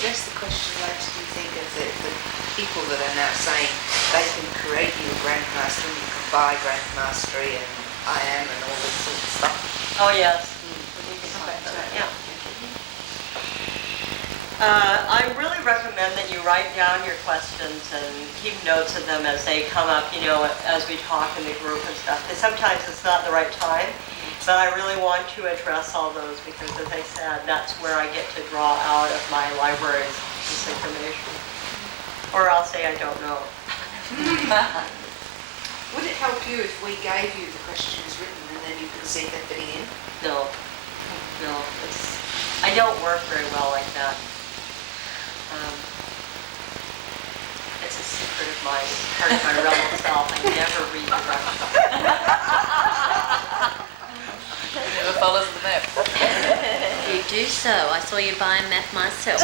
address the question later, do you think, of the people that are now saying they can create you a Grandmaster and you can buy Grandmastery and I am and all this sort of stuff? Oh, yes. We can talk about that, yeah. I really recommend that you write down your questions and keep notes of them as they come up, you know, as we talk in the group and stuff. Because sometimes it's not the right time, but I really want to address all those because, as I said, that's where I get to draw out of my libraries this information. Or I'll say I don't know. Would it help you if we gave you the questions written and then you could send that bit in? No. No. I don't work very well like that. It's a secret of mine, part of my rebel self. I never read directions. Never follows the map. You do so. I saw you buy a map myself.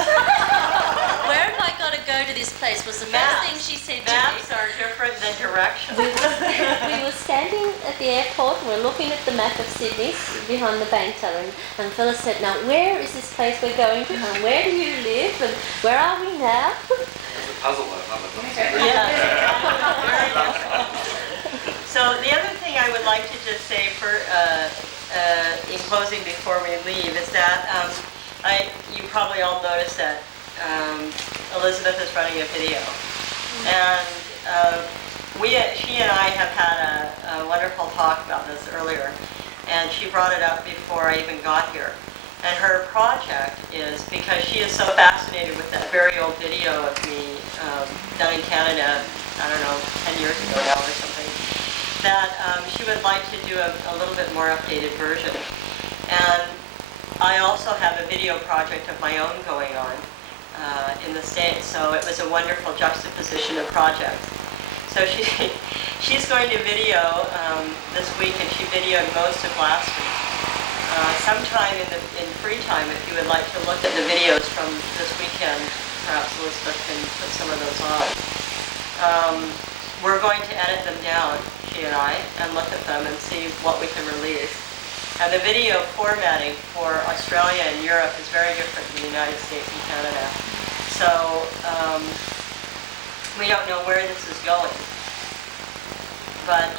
Where have I got to go to this place? Was the first thing she said to me. Maps are different than directions. We were standing at the airport, we were looking at the map of Sydney behind the bank teller, and Phyllis said, now where is this place we're going to, and where do you live, and where are we now? Puzzle though, not a Yeah. So the other thing I would like to just say for in closing before we leave is that you probably all noticed that Elizabeth is running a video, and she and I have had a wonderful talk about this earlier, and she brought it up before I even got here. And her project is, because she is so fascinated with that very old video of me done in Canada, I don't know, 10 years ago now or something, that she would like to do a little bit more updated version. And I also have a video project of my own going on in the States, so it was a wonderful juxtaposition of projects. So she's going to video this week, and she videoed most of last week. Sometime in free time, if you would like to look at the videos from this weekend, perhaps Elizabeth can put some of those on. We're going to edit them down, she and I, and look at them and see what we can release. And the video formatting for Australia and Europe is very different from the United States and Canada. So we don't know where this is going. But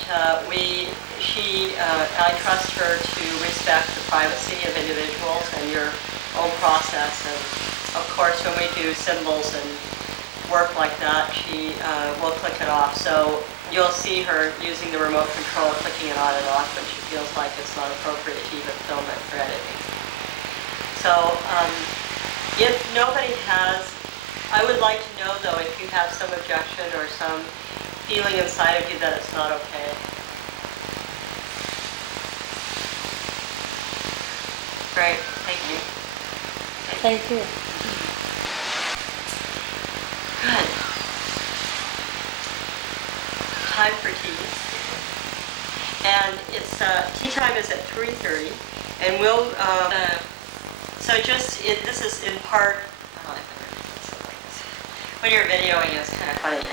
I trust her to respect the privacy of individuals and your own process. And of course, when we do symbols and work like that, she will click it off. So you'll see her using the remote control, clicking it on and off when she feels like it's not appropriate to even film it for editing. So if nobody has, I would like to know though if you have some objection or some feeling inside of you that it's not okay. Great, thank you. Thank you. Good. Time for tea. And it's tea time is at 3:30, and we'll. So this is in part. Oh, I better do something like this. When you're videoing, it's kind of funny.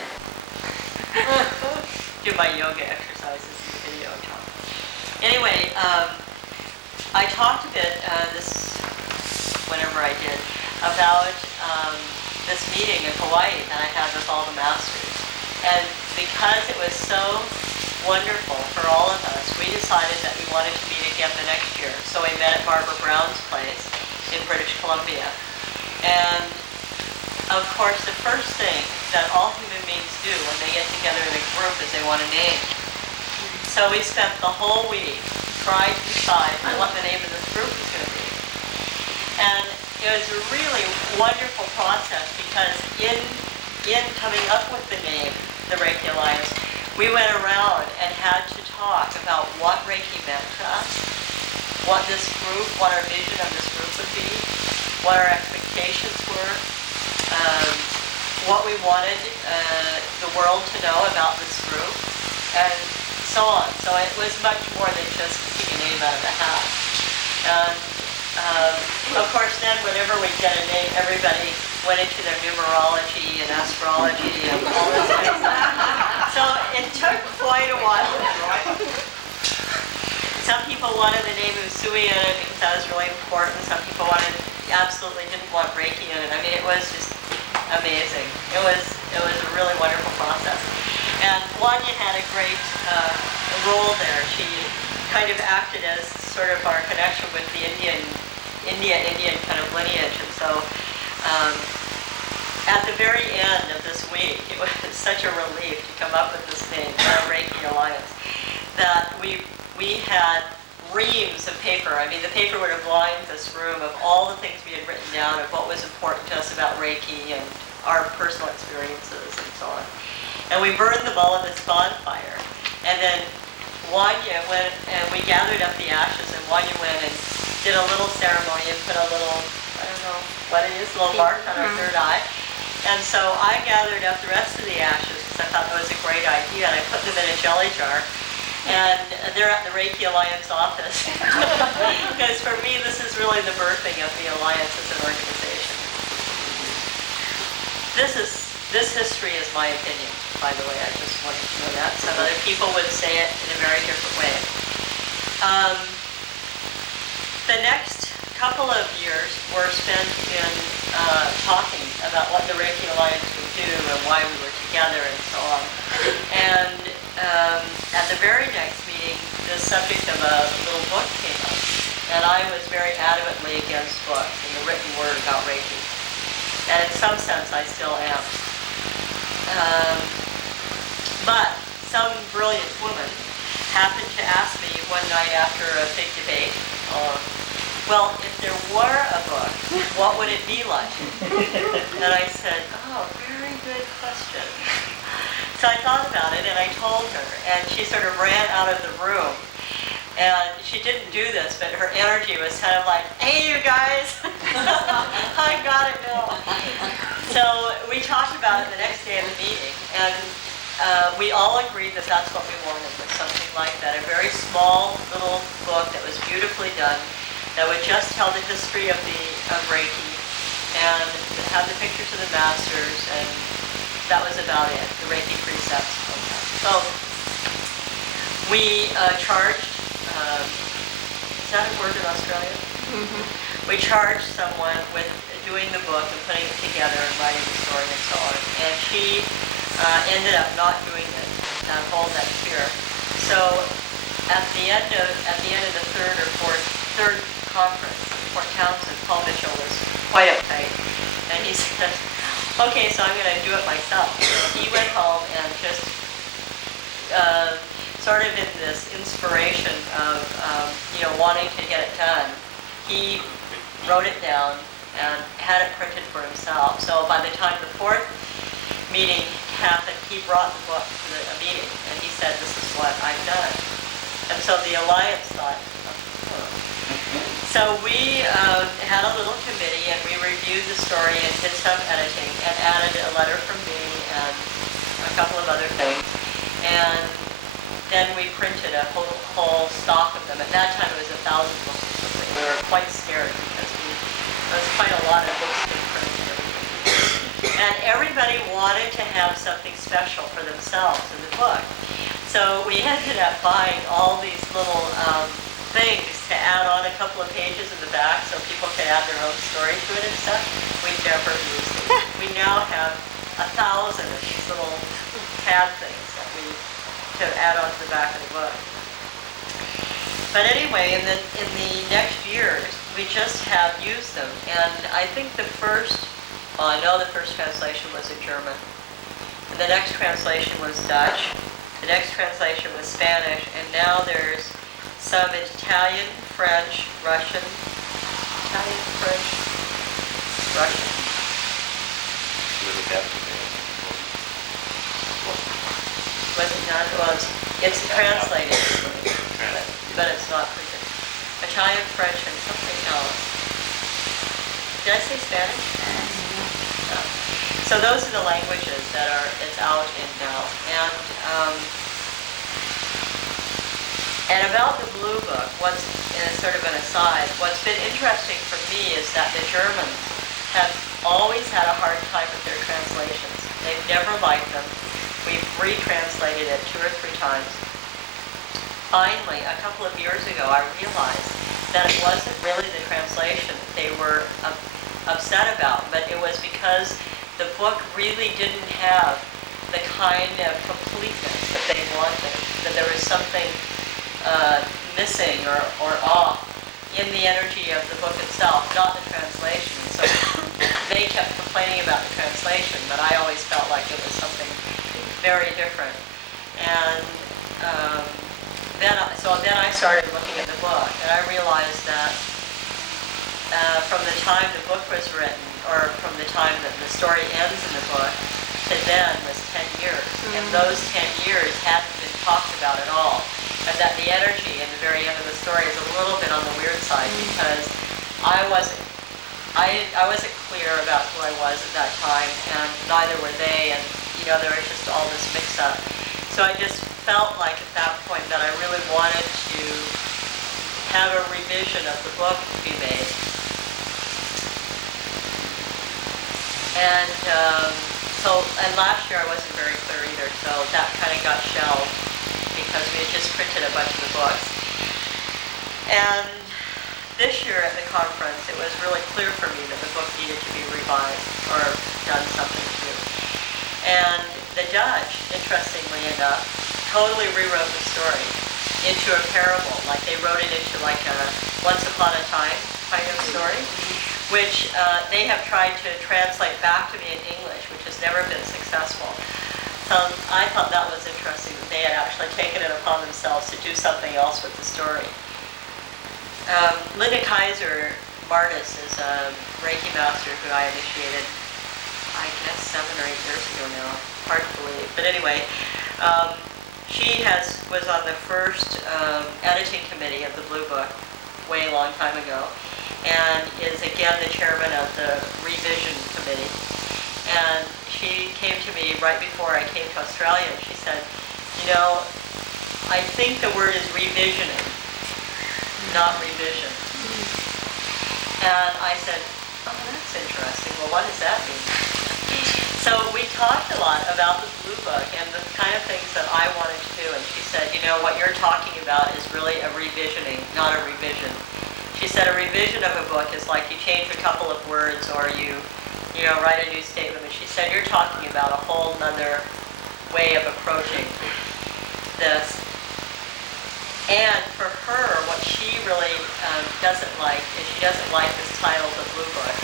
Do my yoga exercises in the video talk. Anyway, I talked a bit whenever I did, about this meeting in Hawaii that I had with all the masters. And because it was so wonderful for all of us, we decided that we wanted to meet again the next year. So we met at Barbara Brown's place in British Columbia. And of course, the first thing that all human beings do when they get together in a group is they want a name. So we spent the whole week trying to decide what the name of this group is going to be. And it was a really wonderful process because in coming up with the name, the Reiki Alliance, we went around and had to talk about what Reiki meant to us, what our vision of this group would be, what our expectations were, what we wanted the world to know about this group, and so on. So it was much more than just picking a name out of the hat. And of course, then whenever we get a name, everybody went into their numerology and astrology and all this kind of stuff. So it took quite a while. Some people wanted the name Usui in it because that was really important. Some people absolutely didn't want Reiki in it. I mean, it was just amazing. It was a really wonderful process. And Wanya had a great role there. She kind of acted as sort of our connection with the Indian kind of lineage. And so at the very end of this week, it was such a relief to come up with this name, the Reiki Alliance, that we had reams of paper. I mean, the paper would have lined this room of all the things we had written down of what was important to us about Reiki and our personal experiences and so on. And we burned them all in this bonfire. And then Wanya went, and we gathered up the ashes, and Wanya went and did a little ceremony and put a little, I don't know what it is, a little bark on our third eye. And so I gathered up the rest of the ashes because I thought that was a great idea, and I put them in a jelly jar. And they're at the Reiki Alliance office. Because for me, this is really the birthing of the Alliance as an organization. This history is my opinion, by the way. I just wanted to know that. Some other people would say it in a very different way. The next couple of years were spent in talking about what the Reiki Alliance would do and why we were together and so on. And at the very next meeting, the subject of a little book came up. And I was very adamantly against books and the written word about Reiki. And in some sense, I still am. But some brilliant woman happened to ask me one night after a big debate, well, if there were a book, what would it be like? And I said, oh, very good question. So I thought about it and I told her, and she sort of ran out of the room. And she didn't do this, but her energy was kind of like, hey, you guys, I got it now. So we talked about it the next day of the meeting, and we all agreed that that's what we wanted, was something like that, a very small little book that was beautifully done, that would just tell the history of Reiki, and have the pictures of the masters, and that was about it, the Reiki precepts. So we charged, is that a word in Australia? Mm-hmm. We charged someone with doing the book and putting it together and writing the story and so on. And she ended up not doing it that whole next year. So at the end of the third conference in Port Townsend, Paul Mitchell was quite uptight, and he said, "Okay, so I'm going to do it myself." So he went home and just sort of in this inspiration of wanting to get it done, he wrote it down and had it printed for himself. So by the time the fourth meeting happened, he brought the book to the meeting and he said, "This is what I've done." And so the Alliance thought, oh. So we had a little committee and we reviewed the story and did some editing and added a letter from me and a couple of other things. And then we printed a whole stock of them. At that time it was 1,000 books or something. We were quite scared because there was quite a lot of books to print and everything. And everybody wanted to have something special for themselves in the book. So we ended up buying all these little things to add on a couple of pages in the back so people could add their own story to it and stuff. We never used it. We now have 1,000 of these little pad things that we to add on to the back of the book. But anyway, in the next years, we just have used them. And I think I know the first translation was in German. And the next translation was Dutch. The next translation was Spanish. And now there's some in Italian, French, Russian. Was it not? Well, it's translated, but it's not printed. Italian, French, and something else. Did I say Spanish? No. So those are the languages that it's out in now. And about the Blue Book, sort of an aside, what's been interesting for me is that the Germans have always had a hard time with their translations. They've never liked them. We've retranslated it 2 or 3 times. Finally, a couple of years ago, I realized that it wasn't really the translation that they were upset about, but it was because because the book really didn't have the kind of completeness that they wanted, that there was something missing or off in the energy of the book itself, not the translation. So they kept complaining about the translation, but I always felt like it was something very different. And then I started looking at the book, and I realized that from the time the book was written, or from the time that the story ends in the book, to then was 10 years. And those 10 years hadn't been talked about at all. And that the energy in the very end of the story is a little bit on the weird side, because I wasn't clear about who I was at that time, and neither were they, and there was just all this mix-up. So I just felt like at that point that I really wanted to have a revision of the book be made. And and last year I wasn't very clear either, so that kind of got shelved because we had just printed a bunch of the books. And this year at the conference, it was really clear for me that the book needed to be revised or done something to. And the judge, interestingly enough, totally rewrote the story into a parable. Like they wrote it into like a once upon a time kind of story, which they have tried to translate back to me in English, which has never been successful. So I thought that was interesting that they had actually taken it upon themselves to do something else with the story. Linda Kaiser Martis is a Reiki master who I initiated, I guess 7 or 8 years ago now. Hard to believe. But anyway, she was on the first editing committee of the Blue Book way long time ago, and is again the chairman of the revision committee. And she came to me right before I came to Australia, and she said, I think the word is revisioning, not revision. And I said, oh, that's interesting. Well, what does that mean? So we talked a lot about the Blue Book and the kind of things that I wanted to do. And she said, what you're talking about is really a revisioning, not a revision. She said a revision of a book is like you change a couple of words or you write a new statement. And she said, you're talking about a whole nother way of approaching this. And for her, what she really doesn't like is she doesn't like this title, The Blue Book.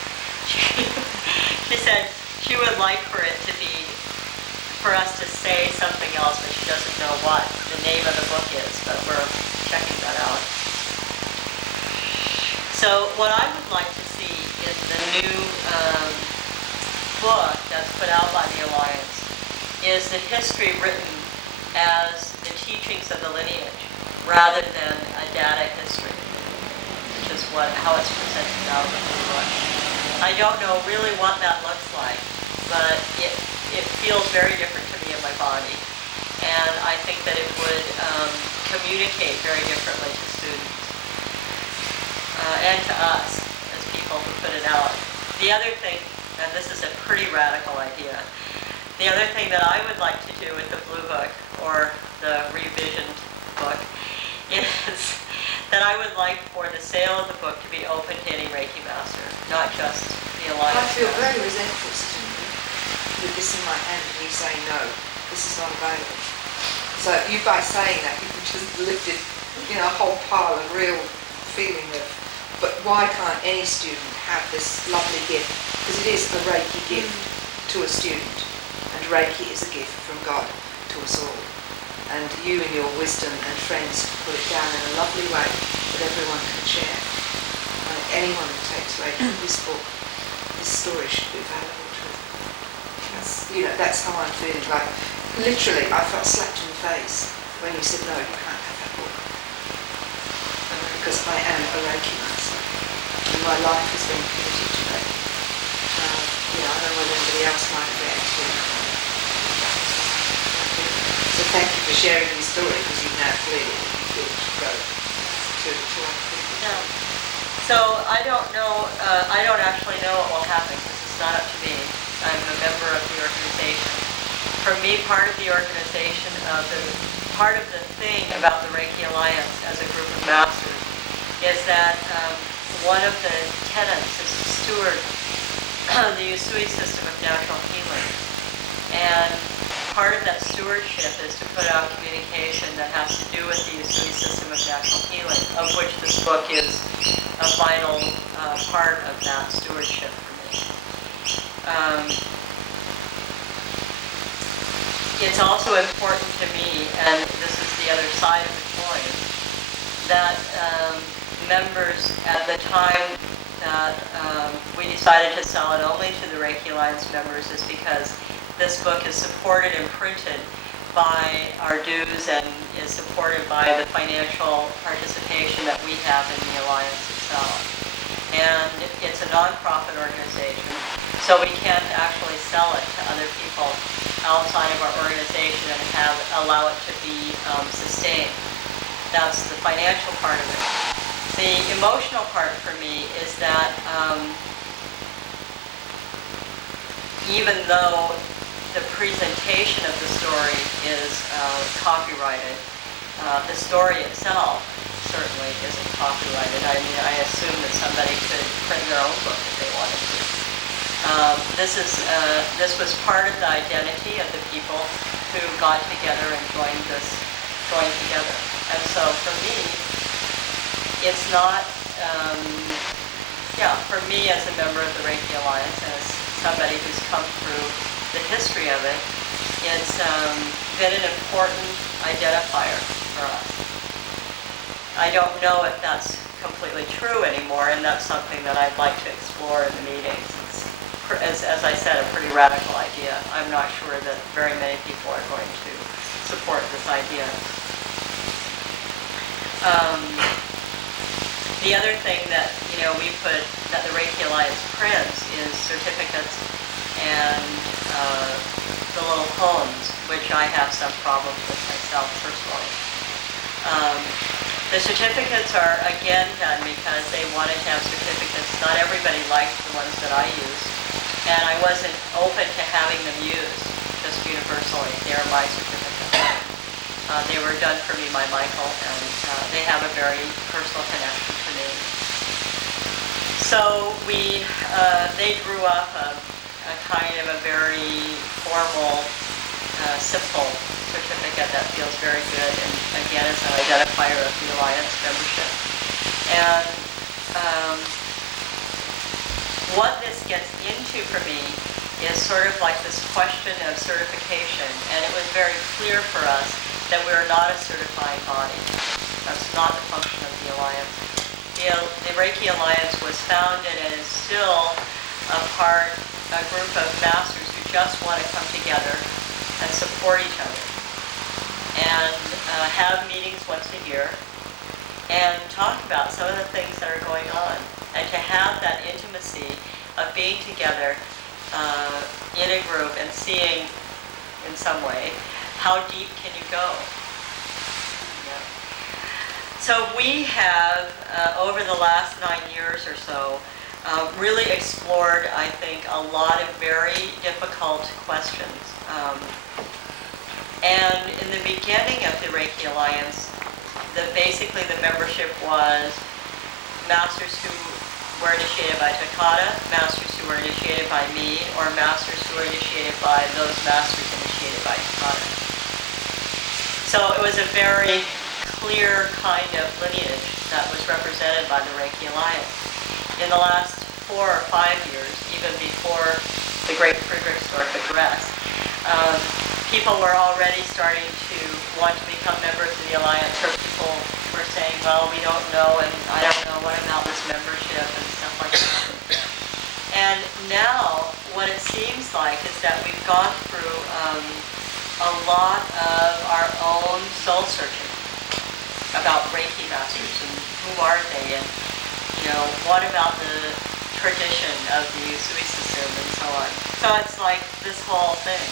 She said she would like for us to say something else, but she doesn't know what the name of the book is, but we're checking that out. So what I would like to see in the new book that's put out by the Alliance is the history written as the teachings of the lineage, rather than a data history, which is how it's presented out in the book. I don't know really what that looks like, but it feels very different to me in my body, and I think that it would communicate very differently to students and to us as people who put it out. The other thing, and this is a pretty radical idea, the other thing that I would like to do with the Blue Book, or the revisioned book, is that I would like for the sale of the book to be open to any Reiki master, not just the Alliance. I feel very resentful with this in my hand and you say no, this is not available. So you, by saying that, you just lifted a whole pile of real feeling of, but why can't any student have this lovely gift? Because it is a Reiki gift to a student, and Reiki is a gift from God to us all. And you and your wisdom and friends put it down in a lovely way that everyone can share. Anyone who takes Reiki, this book, this story should be available to them. That's how I'm feeling. Like, literally, I felt slapped in the face when you said, no, you can't have that book. Because I am a Reiki master. And my life has been committed to Reiki. I don't know whether anybody else might react to it. So thank you for sharing your story, because you've now clearly been able to go to other people. Yeah. So I don't know, I don't actually know what will happen, because it's not up to me. I'm a member of the organization. For me, part of the organization, part of the thing about the Reiki Alliance as a group of masters is that one of the tenets is to steward the Usui system of natural healing. And part of that stewardship is to put out communication that has to do with the Usui system of natural healing, of which this book is a vital part of that stewardship for me. It's also important to me, and this is the other side of the coin, that members at the time that we decided to sell it only to the Reiki Alliance members is because this book is supported and printed by our dues and is supported by the financial participation that we have in the Alliance itself. And it's a non-profit organization, so we can't actually sell it to other people outside of our organization and allow it to be sustained. That's the financial part of it. The emotional part for me is that even though the presentation of the story is copyrighted, the story itself certainly isn't copyrighted. I mean, I assume that somebody could print their own book if they wanted to. This was part of the identity of the people who got together and joined together. And so for me, it's not, for me as a member of the Reiki Alliance and as somebody who's come through the history of it, it's been an important identifier for us. I don't know if that's completely true anymore, and that's something that I'd like to explore in the meetings. It's, as I said, a pretty radical idea. I'm not sure that very many people are going to support this idea. The other thing that that the Reiki Alliance prints is certificates and the little poems, which I have some problems with myself personally. The certificates are again done because they wanted to have certificates. Not everybody liked the ones that I used, and I wasn't open to having them used just universally. They're my certificates. They were done for me by Michael, and they have a very personal connection to me. So they drew up a kind of a very formal, simple certificate that feels very good, and again is an identifier of the Alliance membership. And what this gets into for me is sort of like this question of certification, and it was very clear for us that we are not a certifying body. That's not the function of the Alliance. The Reiki Alliance was founded and is still a group of masters who just want to come together and support each other and have meetings once a year and talk about some of the things that are going on, and to have that intimacy of being together in a group and seeing in some way how deep can you go. Yeah. So we have over the last 9 years or so really explored, I think, a lot of very difficult questions. And in the beginning of the Reiki Alliance, basically the membership was masters who were initiated by Takata, masters who were initiated by me, or masters who were initiated by those masters initiated by Takata. So it was a very clear kind of lineage that was represented by the Reiki Alliance. In the last 4 or 5 years, even before the Great Friedrichsdorf Address, people were already starting to want to become members of the Alliance, or people were saying, well, we don't know, and I don't know, what about this membership and stuff like that. And now, what it seems like is that we've gone through a lot of our own soul searching about Reiki masters and who are they, and what about the tradition of the Usui system and so on. So it's like this whole thing.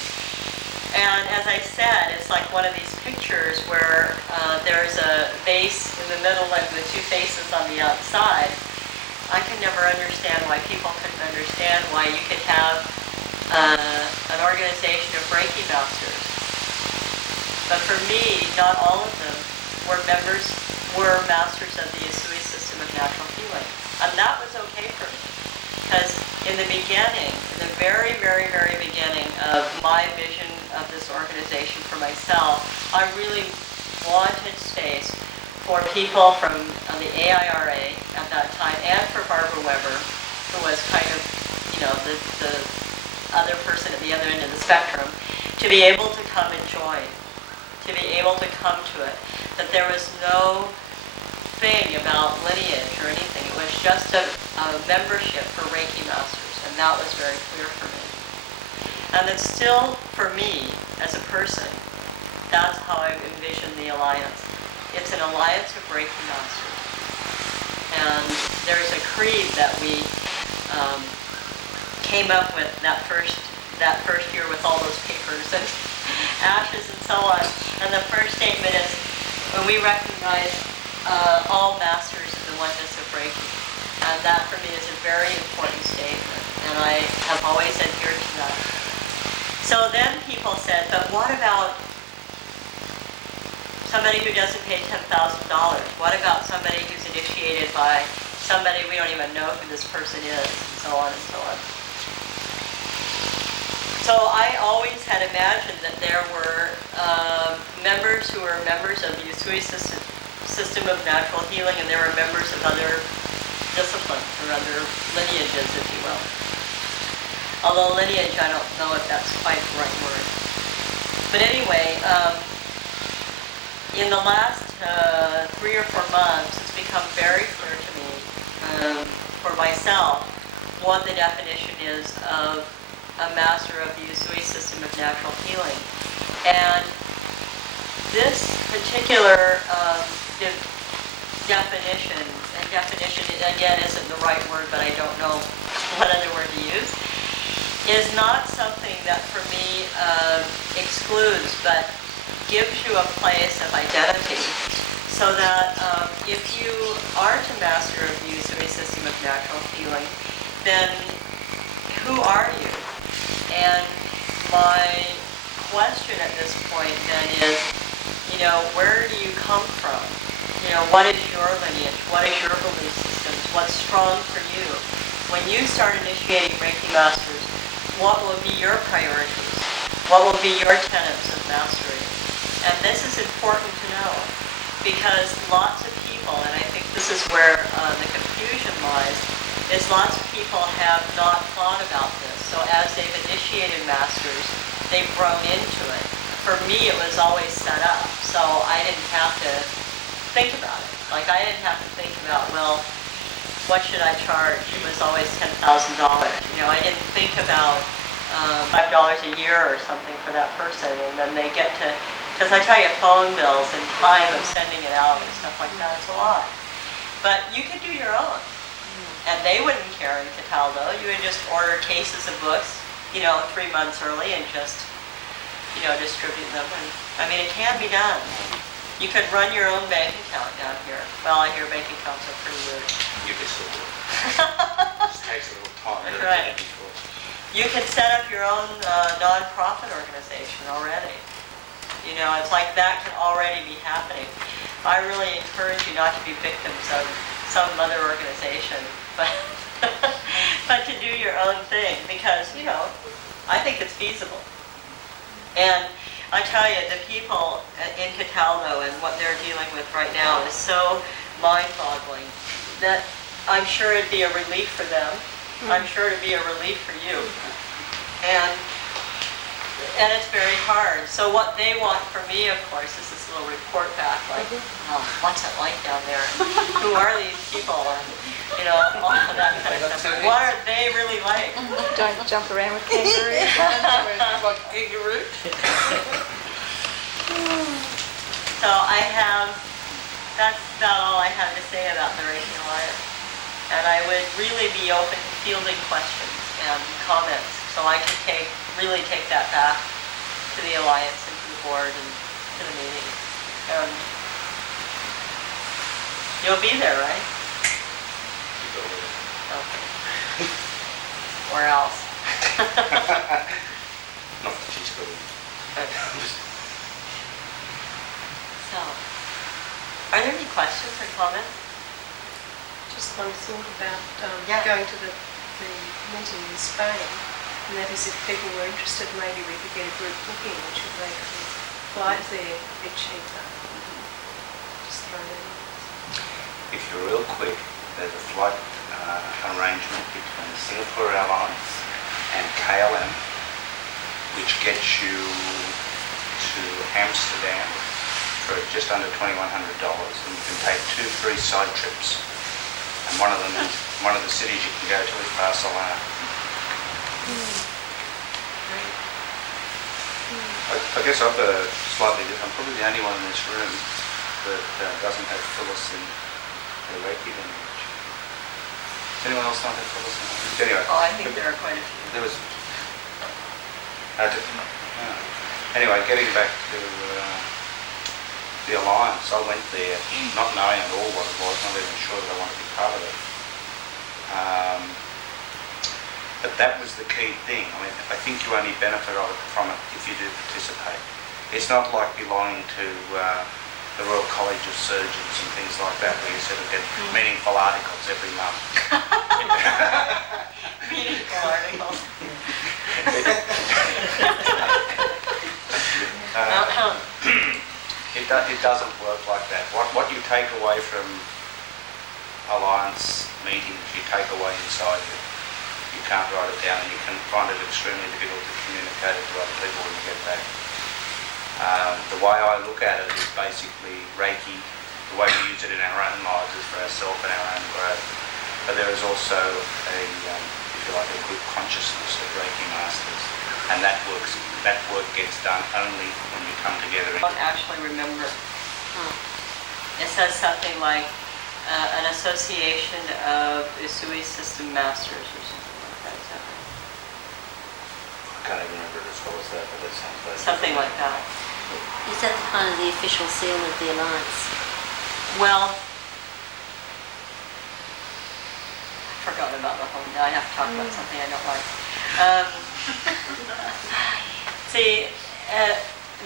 And as I said, it's like one of these pictures where there's a vase in the middle and the two faces on the outside. I could never understand why people couldn't understand why you could have an organization of Reiki masters. But for me, not all of them were masters of the Usui system of natural healing. And that was okay for me. because in the beginning, in the very, very, very beginning of my vision of this organization for myself, I really wanted space for people from the AIRA at that time, and for Barbara Weber, who was kind of, the other person at the other end of the spectrum, to be able to come and join, to be able to come to it. That there was no thing about lineage or anything. It was just a membership for Reiki Masters, and that was very clear for me. And it's still, for me, as a person, that's how I envision the alliance. It's an alliance of Reiki Masters. And there's a creed that we came up with that first year with all those papers and ashes and so on. And the first statement is, when we recognize all masters of the oneness of Reiki. And that for me is a very important statement. And I have always adhered to that. So then people said, but what about somebody who doesn't pay $10,000? What about somebody who's initiated by somebody we don't even know who this person is, and so on and so on. So I always had imagined that there were members who were members of the Usui system of natural healing, and there were members of other disciplines or other lineages, if you will. Although lineage, I don't know if that's quite the right word. But anyway, in the last 3 or 4 months, it's become very clear to me, for myself, what the definition is of a master of the Usui system of natural healing. And this particular definition, and definition again isn't the right word, but I don't know what other word to use, is not something that for me excludes, but gives you a place of identity, so that if you aren't a master of the Usui system of natural healing, then who are you? And my question at this point then is, where do you come from? What is your lineage? What is your belief systems? What's strong for you? When you start initiating Reiki Masters, what will be your priorities? What will be your tenets of mastery? And this is important to know, because lots of people, and I think this is where the confusion lies, is lots of people have not thought about this. So as they've initiated masters, they've grown into it. For me, it was always set up, so I didn't have to think about it. Like, I didn't have to think about, well, what should I charge? It was always $10,000. I didn't think about $5 a year or something for that person, and then they get to, because I tell you, phone bills and time of sending it out and stuff like that, it's a lot. But you could do your own. And they wouldn't care in Cataldo. You would just order cases of books, 3 months early and just, distribute them. And, it can be done. You could run your own bank account down here. Well, I hear bank accounts are pretty weird. You can still do it. It takes a little time. That's right. You could set up your own non-profit organization already. It's like that can already be happening. I really encourage you not to be victims of some other organization, but to do your own thing, because, I think it's feasible. And I tell you, the people in Cataldo and what they're dealing with right now is so mind-boggling that I'm sure it'd be a relief for them. I'm sure it'd be a relief for you. And it's very hard. So what they want from me, of course, is this little report back, like, what's it like down there? Who are these people? And, all of that kind of stuff. What are they really like? Don't jump around with kangaroos. Like kangaroo. So that's about all I have to say about the Reiki Alliance. And I would really be open to fielding questions and comments, so I can really take that back to the Alliance and to the board and to the meeting. You'll be there, right? Okay. Where else? Not that she's going. So, are there any questions or comments? Just one thought about Yeah. going to the the meeting in Spain, and that is if people were interested, maybe we could get a group booking, which would make the flight there a bit cheaper. Just throw that in. If you're real quick, there's a flight arrangement between Singapore Airlines and KLM, which gets you to Amsterdam for just under $2,100, and you can take 2 free side trips. And one of them is one of the cities you can go to is Barcelona. I guess I've got a slightly different. I'm probably the only one in this room that doesn't have Phyllis in the Reiki lineage. Does anyone else not have Phyllis in the lineage? Anyway. Oh, I think there are quite a few. There was. Anyway, getting back to the Alliance, I went there not knowing at all what it was, not even sure that I wanted to be part of it. But that was the key thing. I mean, I think you only benefit from it if you do participate. It's not like belonging to the Royal College of Surgeons and things like that, where you sort of get meaningful articles every month. Meaningful articles. It doesn't work like that. What you take away from Alliance meetings, you take away inside you. You can't write it down, and you can find it extremely difficult to communicate it to other people when you get back. The way I look at it is basically Reiki. The way we use it in our own lives is for ourselves and our own growth. But there is also a, if you like, a good consciousness of Reiki masters, and that work gets done only when you come together. I don't actually remember. It says something like an association of Usui system masters or something like that. Is that right? I can't even remember it as well as that, but that sounds like Something like that. Is that kind of the official seal of the Alliance? Well, I forgot about the whole. Now I have to talk about something I don't like. See,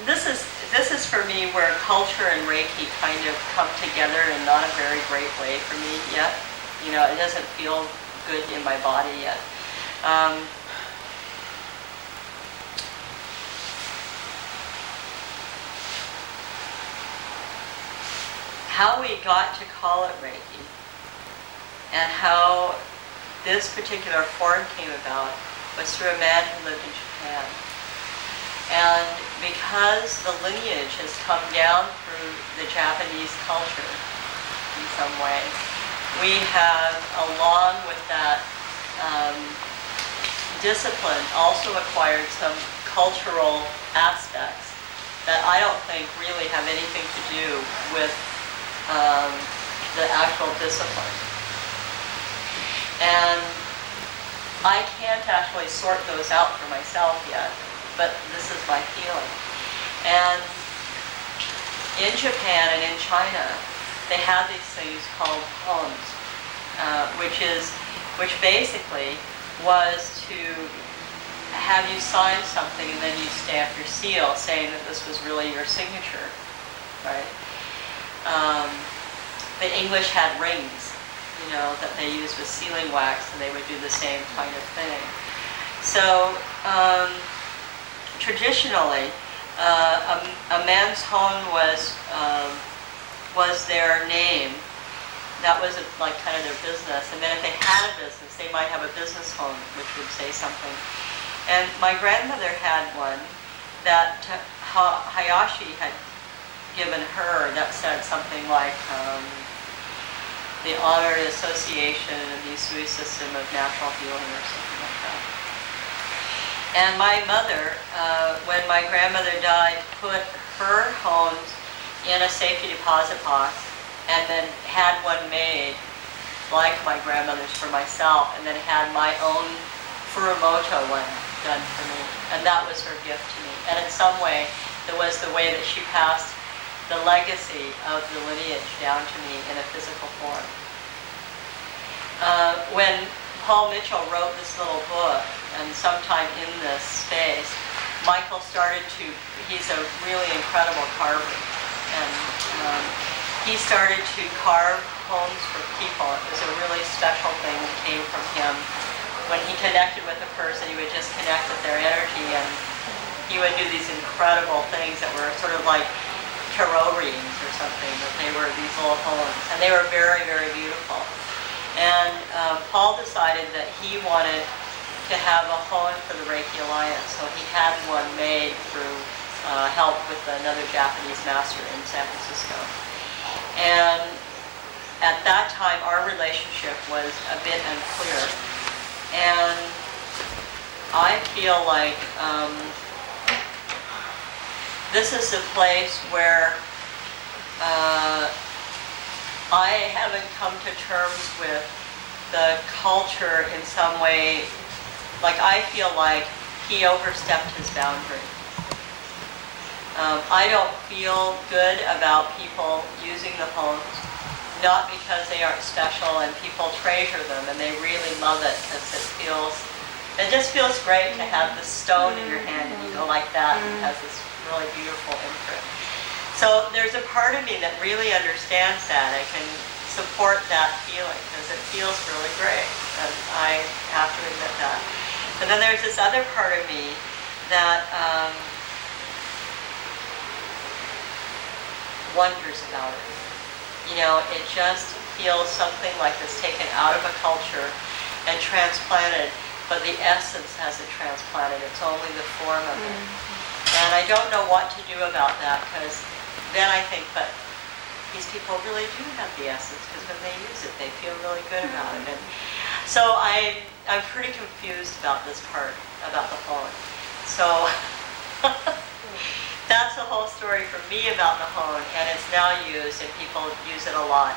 this is for me where culture and Reiki kind of come together in not a very great way for me yet. You know, it doesn't feel good in my body yet. How we got to call it Reiki and how this particular form came about was through a man who lived in Japan. And because the lineage has come down through the Japanese culture in some way, we have, along with that discipline, also acquired some cultural aspects that I don't think really have anything to do with the actual discipline. And I can't actually sort those out for myself yet, but this is my feeling. And in Japan and in China, they have these things called poems, which basically was to have you sign something and then you stamp your seal saying that this was really your signature, right? The English had rings, you know, that they used with sealing wax, and they would do the same kind of thing. So traditionally, a man's home was their name. That was like kind of their business. And then if they had a business, they might have a business home, which would say something. And my grandmother had one that Hayashi had given her that said something like the Honored Association of the Usui System of Natural Healing or something like that. And my mother, when my grandmother died, put her homes in a safety deposit box and then had one made like my grandmother's for myself, and then had my own Furumoto one done for me. And that was her gift to me. And in some way, it was the way that she passed the legacy of the lineage down to me in a physical form. When Paul Mitchell wrote this little book, and sometime in this space, Michael started to, he's a really incredible carver, and he started to carve homes for people. It was a really special thing that came from him when he connected with a person, he would just connect with their energy, and he would do these incredible things that were sort of like tarot readings or something, but they were these little poems, and they were very, very beautiful. And Paul decided that he wanted to have a home for the Reiki Alliance, so he had one made through help with another Japanese master in San Francisco. And at that time, our relationship was a bit unclear. And I feel like this is a place where I haven't come to terms with the culture in some way. Like, I feel like he overstepped his boundary. I don't feel good about people using the homes, not because they aren't special and people treasure them and they really love it, because it just feels great to have the stone in your hand and you go like that, and it has this really beautiful imprint. So there's a part of me that really understands that. I can support that feeling because it feels really great, and I have to admit that. And then there's this other part of me that wonders about it. You know, it just feels something like it's taken out of a culture and transplanted, but the essence hasn't transplanted. It's only the form of it. And I don't know what to do about that, because then I think, but these people really do have the essence, because when they use it, they feel really good about it. And so I'm pretty confused about this part, about the hone. So that's the whole story for me about the hone, and it's now used, and people use it a lot.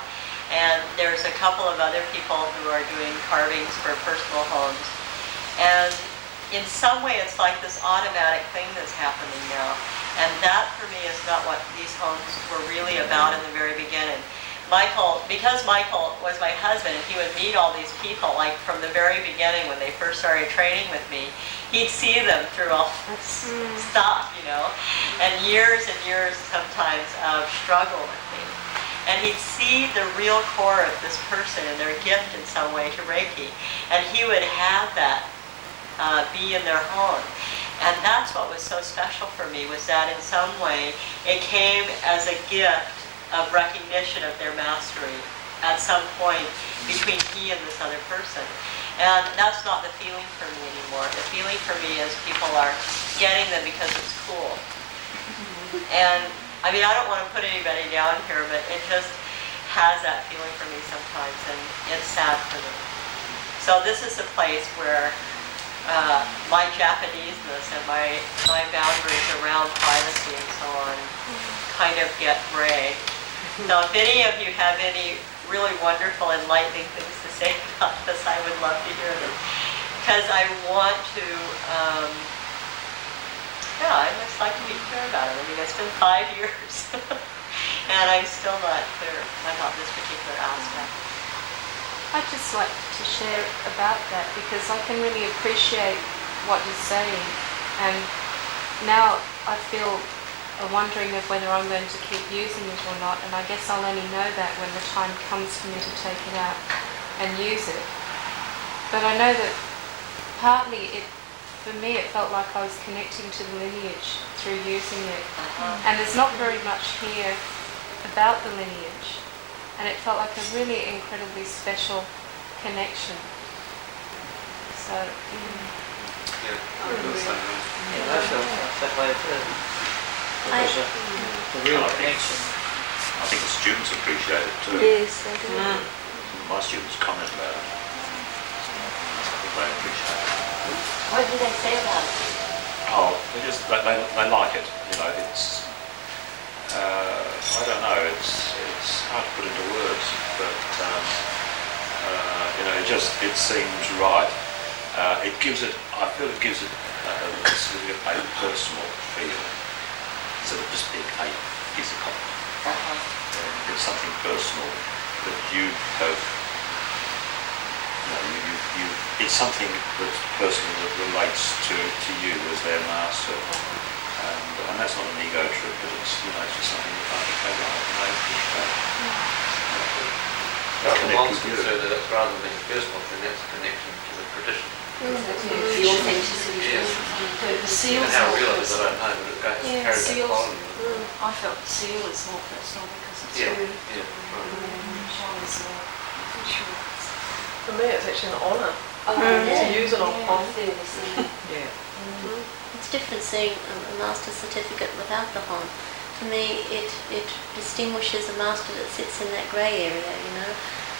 And there's a couple of other people who are doing carvings for personal homes. And in some way, it's like this automatic thing that's happening now. And that, for me, is not what these homes were really about in the very beginning. Because Michael was my husband, and he would meet all these people, like from the very beginning when they first started training with me, he'd see them through all this stuff, you know, and years sometimes of struggle with me. And he'd see the real core of this person and their gift in some way to Reiki, and he would have that be in their home. And that's what was so special for me, was that in some way it came as a gift of recognition of their mastery at some point between he and this other person. And that's not the feeling for me anymore. The feeling for me is people are getting them because it's cool. And I mean, I don't want to put anybody down here, but it just has that feeling for me sometimes, and it's sad for me. So this is a place where my Japaneseness and my boundaries around privacy and so on kind of get gray. So if any of you have any really wonderful, enlightening things to say about this, I would love to hear them. Because I want to, I just like to be clear about it. I mean, it's been 5 years, and I'm still not clear about this particular aspect. I'd just like to share about that, because I can really appreciate what you're saying, and now I feel a wondering of whether I'm going to keep using it or not, and I guess I'll only know that when the time comes for me to take it out and use it. But I know that partly for me it felt like I was connecting to the lineage through using it, and there's not very much here about the lineage. And it felt like a really incredibly special connection. So, Yeah, I feel the same way. Yeah, I felt that way too. It was a real connection. I think the students appreciate it too. Yes, I do. My students comment about it. I think they appreciate it. What do they say about it? Oh, they like it. You know, it's I don't know. It's hard to put into words, but you know, it seems right. It gives it. I feel it gives it a personal feel instead of just being a physical. It's something personal that you have. You know, it's something that's personal that relates to you as their master. And that's not an ego trip, but it's, you know, it's just something you can't take out. You know, I'm concerned that that's rather than a personal thing, that's a connection to the tradition. The authenticity. Yes. The seal And is how more real it is, personal. I don't know, but it Yeah, carries that seals. quality. I felt the seal is more personal because it's Yeah, food. yeah, right. One is more insurance. For me, it's actually an honour Yeah. to use it on. Yeah. It's different seeing a master's certificate without the hon. To me, it distinguishes a master that sits in that grey area, you know,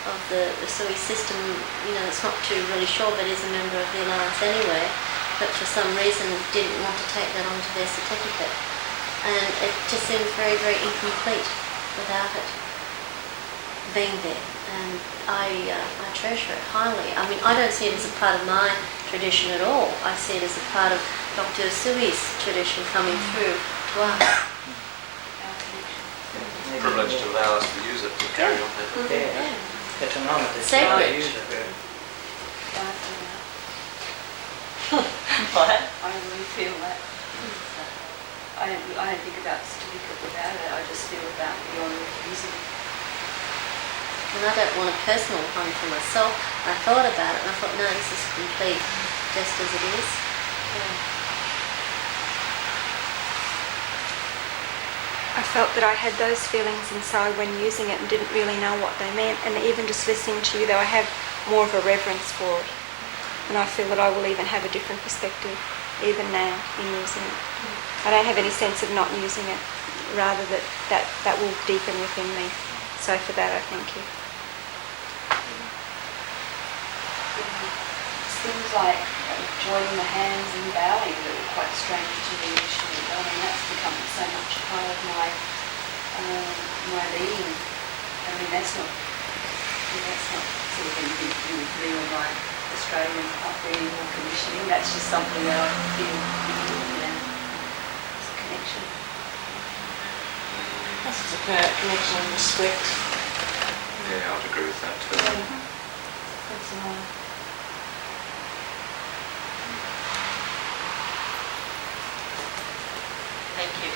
of the SUI system, you know, it's not too really sure but is a member of the Alliance anyway, but for some reason didn't want to take that onto their certificate. And it just seems very, very incomplete without it being there. And I treasure it highly. I mean, I don't see it as a part of my tradition at all. I see it as a part of Dr. Sui's tradition coming through to us. Privilege to allow us to use it to carry on that. Yeah. It's an honour to Sacred. use it. What? I really feel that. I don't think about the certificate without it. I just feel about the honour of using it. And I don't want a personal one for myself. I thought about it and I thought, no, this is complete just as it is. I felt that I had those feelings inside when using it and didn't really know what they meant. And even just listening to you, though, I have more of a reverence for it. And I feel that I will even have a different perspective, even now, in using it. I don't have any sense of not using it, rather that will deepen within me. So for that, I thank you. It's things like joining the hands and bowing that were quite strange to me initially. I mean, that's become so much a part of my being. I mean, that's not sort of anything to do with me or my Australian upbringing or conditioning. That's just something that I feel now. It's a connection. That's a connection and respect. Yeah, I'd agree with that too. That's an honour. Thank you.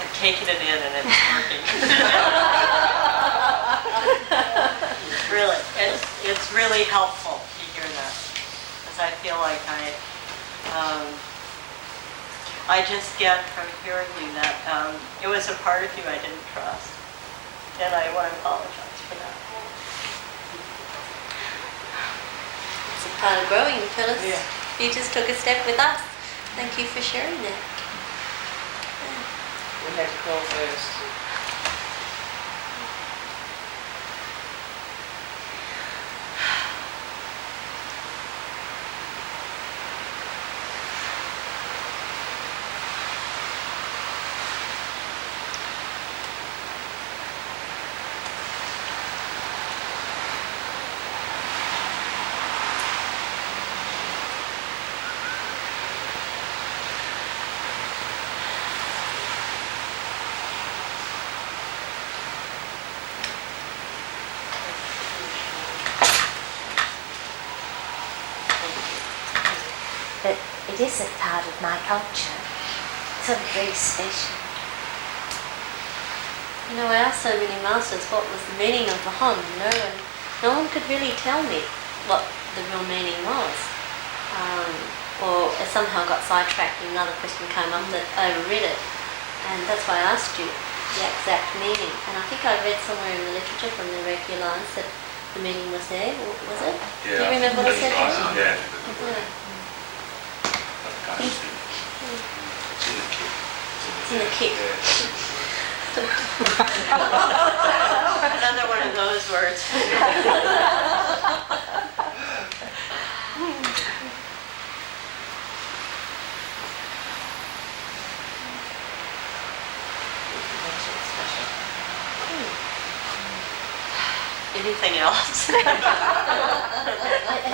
I'm taking it in and it's working. Really, it's really helpful to hear that, because I feel like I just get from hearing you that it was a part of you I didn't trust, and I want to apologize for that. It's a part of growing, Phyllis. Yeah. You just took a step with us. Thank you for sharing that. We had to crawl first. But it is a part of my culture. It's something very special. You know, I asked so many masters what was the meaning of the hon, you know, and no one could really tell me what the real meaning was. Or I somehow got sidetracked and another question came up that overrid it. And that's why I asked you the exact meaning. And I think I read somewhere in the literature from the Reiki Alliance that the meaning was there, was it? Do you remember what it said? Yeah. Yeah. It's in the kit. Another one of those words. Anything else? I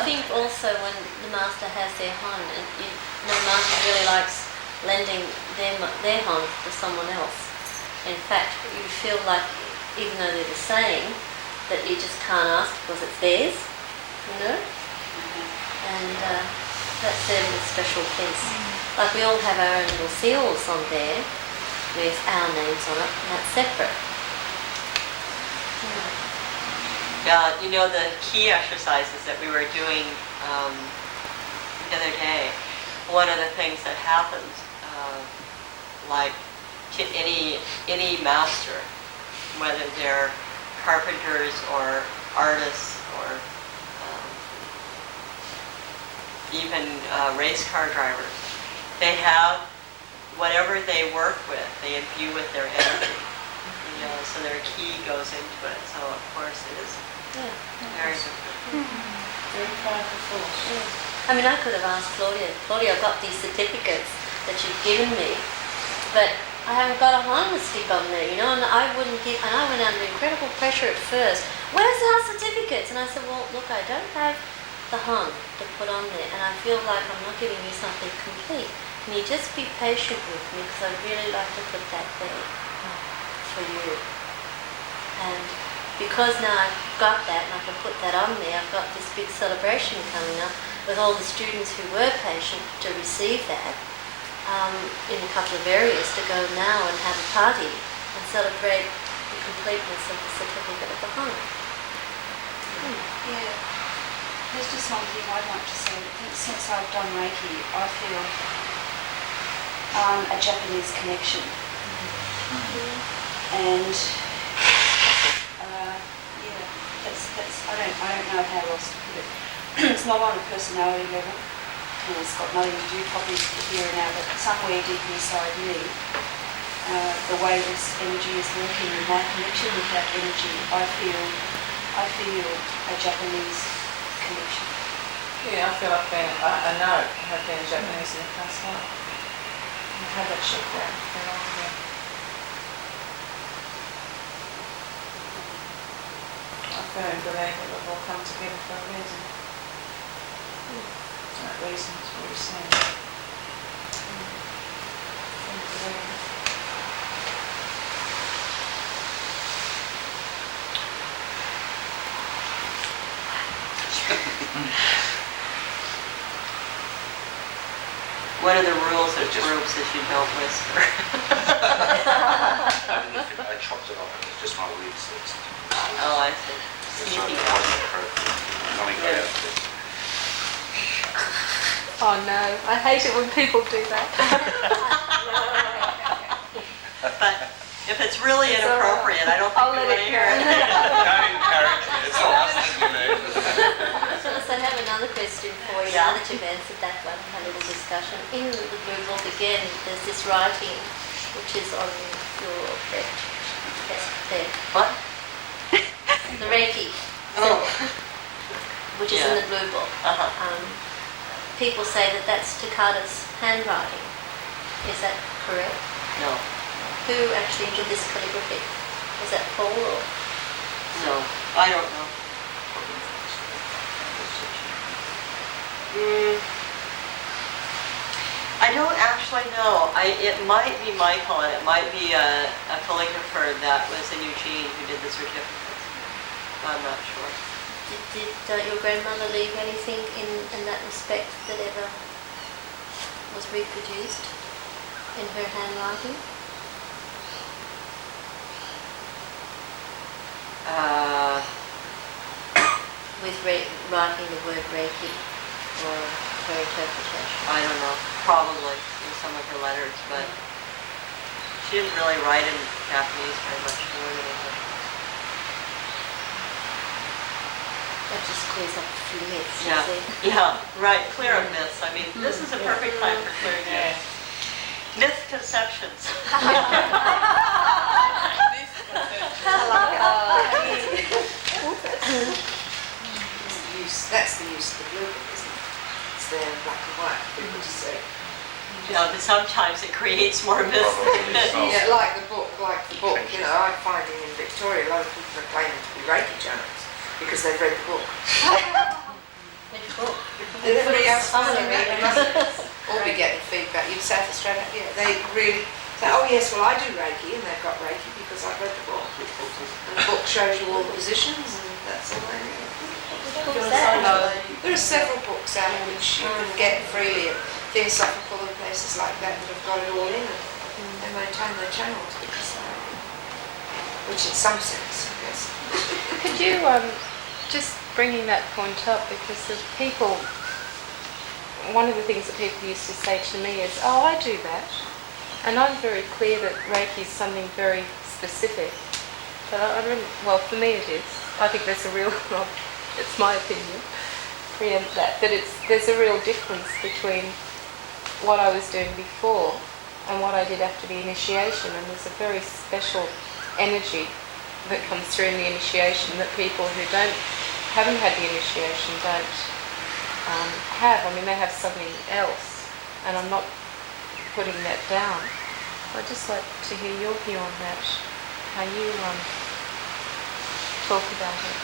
think also when the master has their hon, no master really likes lending their hon to someone else. In fact, you feel like, even though they're the same, that you just can't ask because it's theirs, you know? And that's their little special piece. Like we all have our own little seals on there with our names on it, and that's separate. Yeah, you know, the key exercises that we were doing the other day, one of the things that happens, like to any master, whether they're carpenters or artists or even race car drivers, they have whatever they work with, they imbue with their energy. You know, so their key goes into it. So of course it is very different. Very powerful force. I mean, I could have asked Claudia, I've got these certificates that you've given me, but I haven't got a harness stick on there, you know, and I went under incredible pressure at first. Where's our certificates? And I said, well, look, I don't have the hung to put on there, and I feel like I'm not giving you something complete. Can you just be patient with me, because I'd really like to put that there for you. And because now I've got that and I can put that on there, I've got this big celebration coming up with all the students who were patient to receive that in a couple of areas, to go now and have a party and celebrate the completeness of the certificate of the hung. Yeah, there's just one thing I'd like to say. Since I've done Reiki, I feel a Japanese connection. And yeah, that's I don't know how else to put it. It's not on a personality level, and it's got nothing to do probably with the here and now, but somewhere deep inside me, the way this energy is working and my connection with that energy, I feel a Japanese connection. Yeah, I feel I've been, I know I have been Japanese in the past life. I've had that shut down for a long time. I firmly believe that we've all come together for a reason. That reason is what we're saying. Firmly believe it. One of the rules of groups is you don't whisper. I chopped it off and it's just my ribs. Oh, I see. Sneaky. Oh no, I hate it when people do that. But if it's really inappropriate, I don't think I'll we let want it to go. hear it. Don't encourage me, it's the last thing you need. So I have another question for you, now that you've answered that one, had a little discussion. In the blue book again, there's this writing which is on your left there. What? The Reiki, Oh. which is in the blue book. People say that that's Takata's handwriting. Is that correct? No. Who actually did this calligraphy? Was that Paul or? No. I don't know. I don't actually know. It might be Michael, and it might be a calligrapher that was in Eugene who did the certificates. I'm not sure. Did your grandmother leave anything in that respect that ever was reproduced in her handwriting? With writing the word Reiki or her interpretation? I don't know. Probably in some of her letters, but she didn't really write in Japanese very much. She wrote in English. That just clears up a few myths, you Yeah. see. Yeah, right. Clear up myths. I mean, this is a perfect time for clearing myths. Misconceptions. That's the use of the blue book, isn't it? It's there in black and white, people just say. Yeah, but sometimes it creates more myths than myths. Yeah, like the book, you know, I'm finding in Victoria a lot of people are claiming to be Reiki channels because they've read the book. Which book? Everybody else I'm finding gonna that, read it. or be getting feedback. In South Australia, yeah, they really say, oh yes, well I do Reiki, and they've got Reiki because I've read the book. And the book shows you all the positions, and that's all they know. There are several books out which you can get freely at Theosophical and places like that that have got it all in, and they maintain their channels because which in some sense, I guess. Could you just bringing that point up because the people, one of the things that people used to say to me is, oh, I do that. And I'm very clear that Reiki is something very specific. But I really, well, for me it is. I think there's a real, well, it's my opinion, preempt that, but there's a real difference between what I was doing before and what I did after the initiation. And there's a very special energy that comes through in the initiation that people who haven't had the initiation don't have. I mean, they have something else, and I'm not putting that down. I'd just like to hear your view on that, how you talk about it.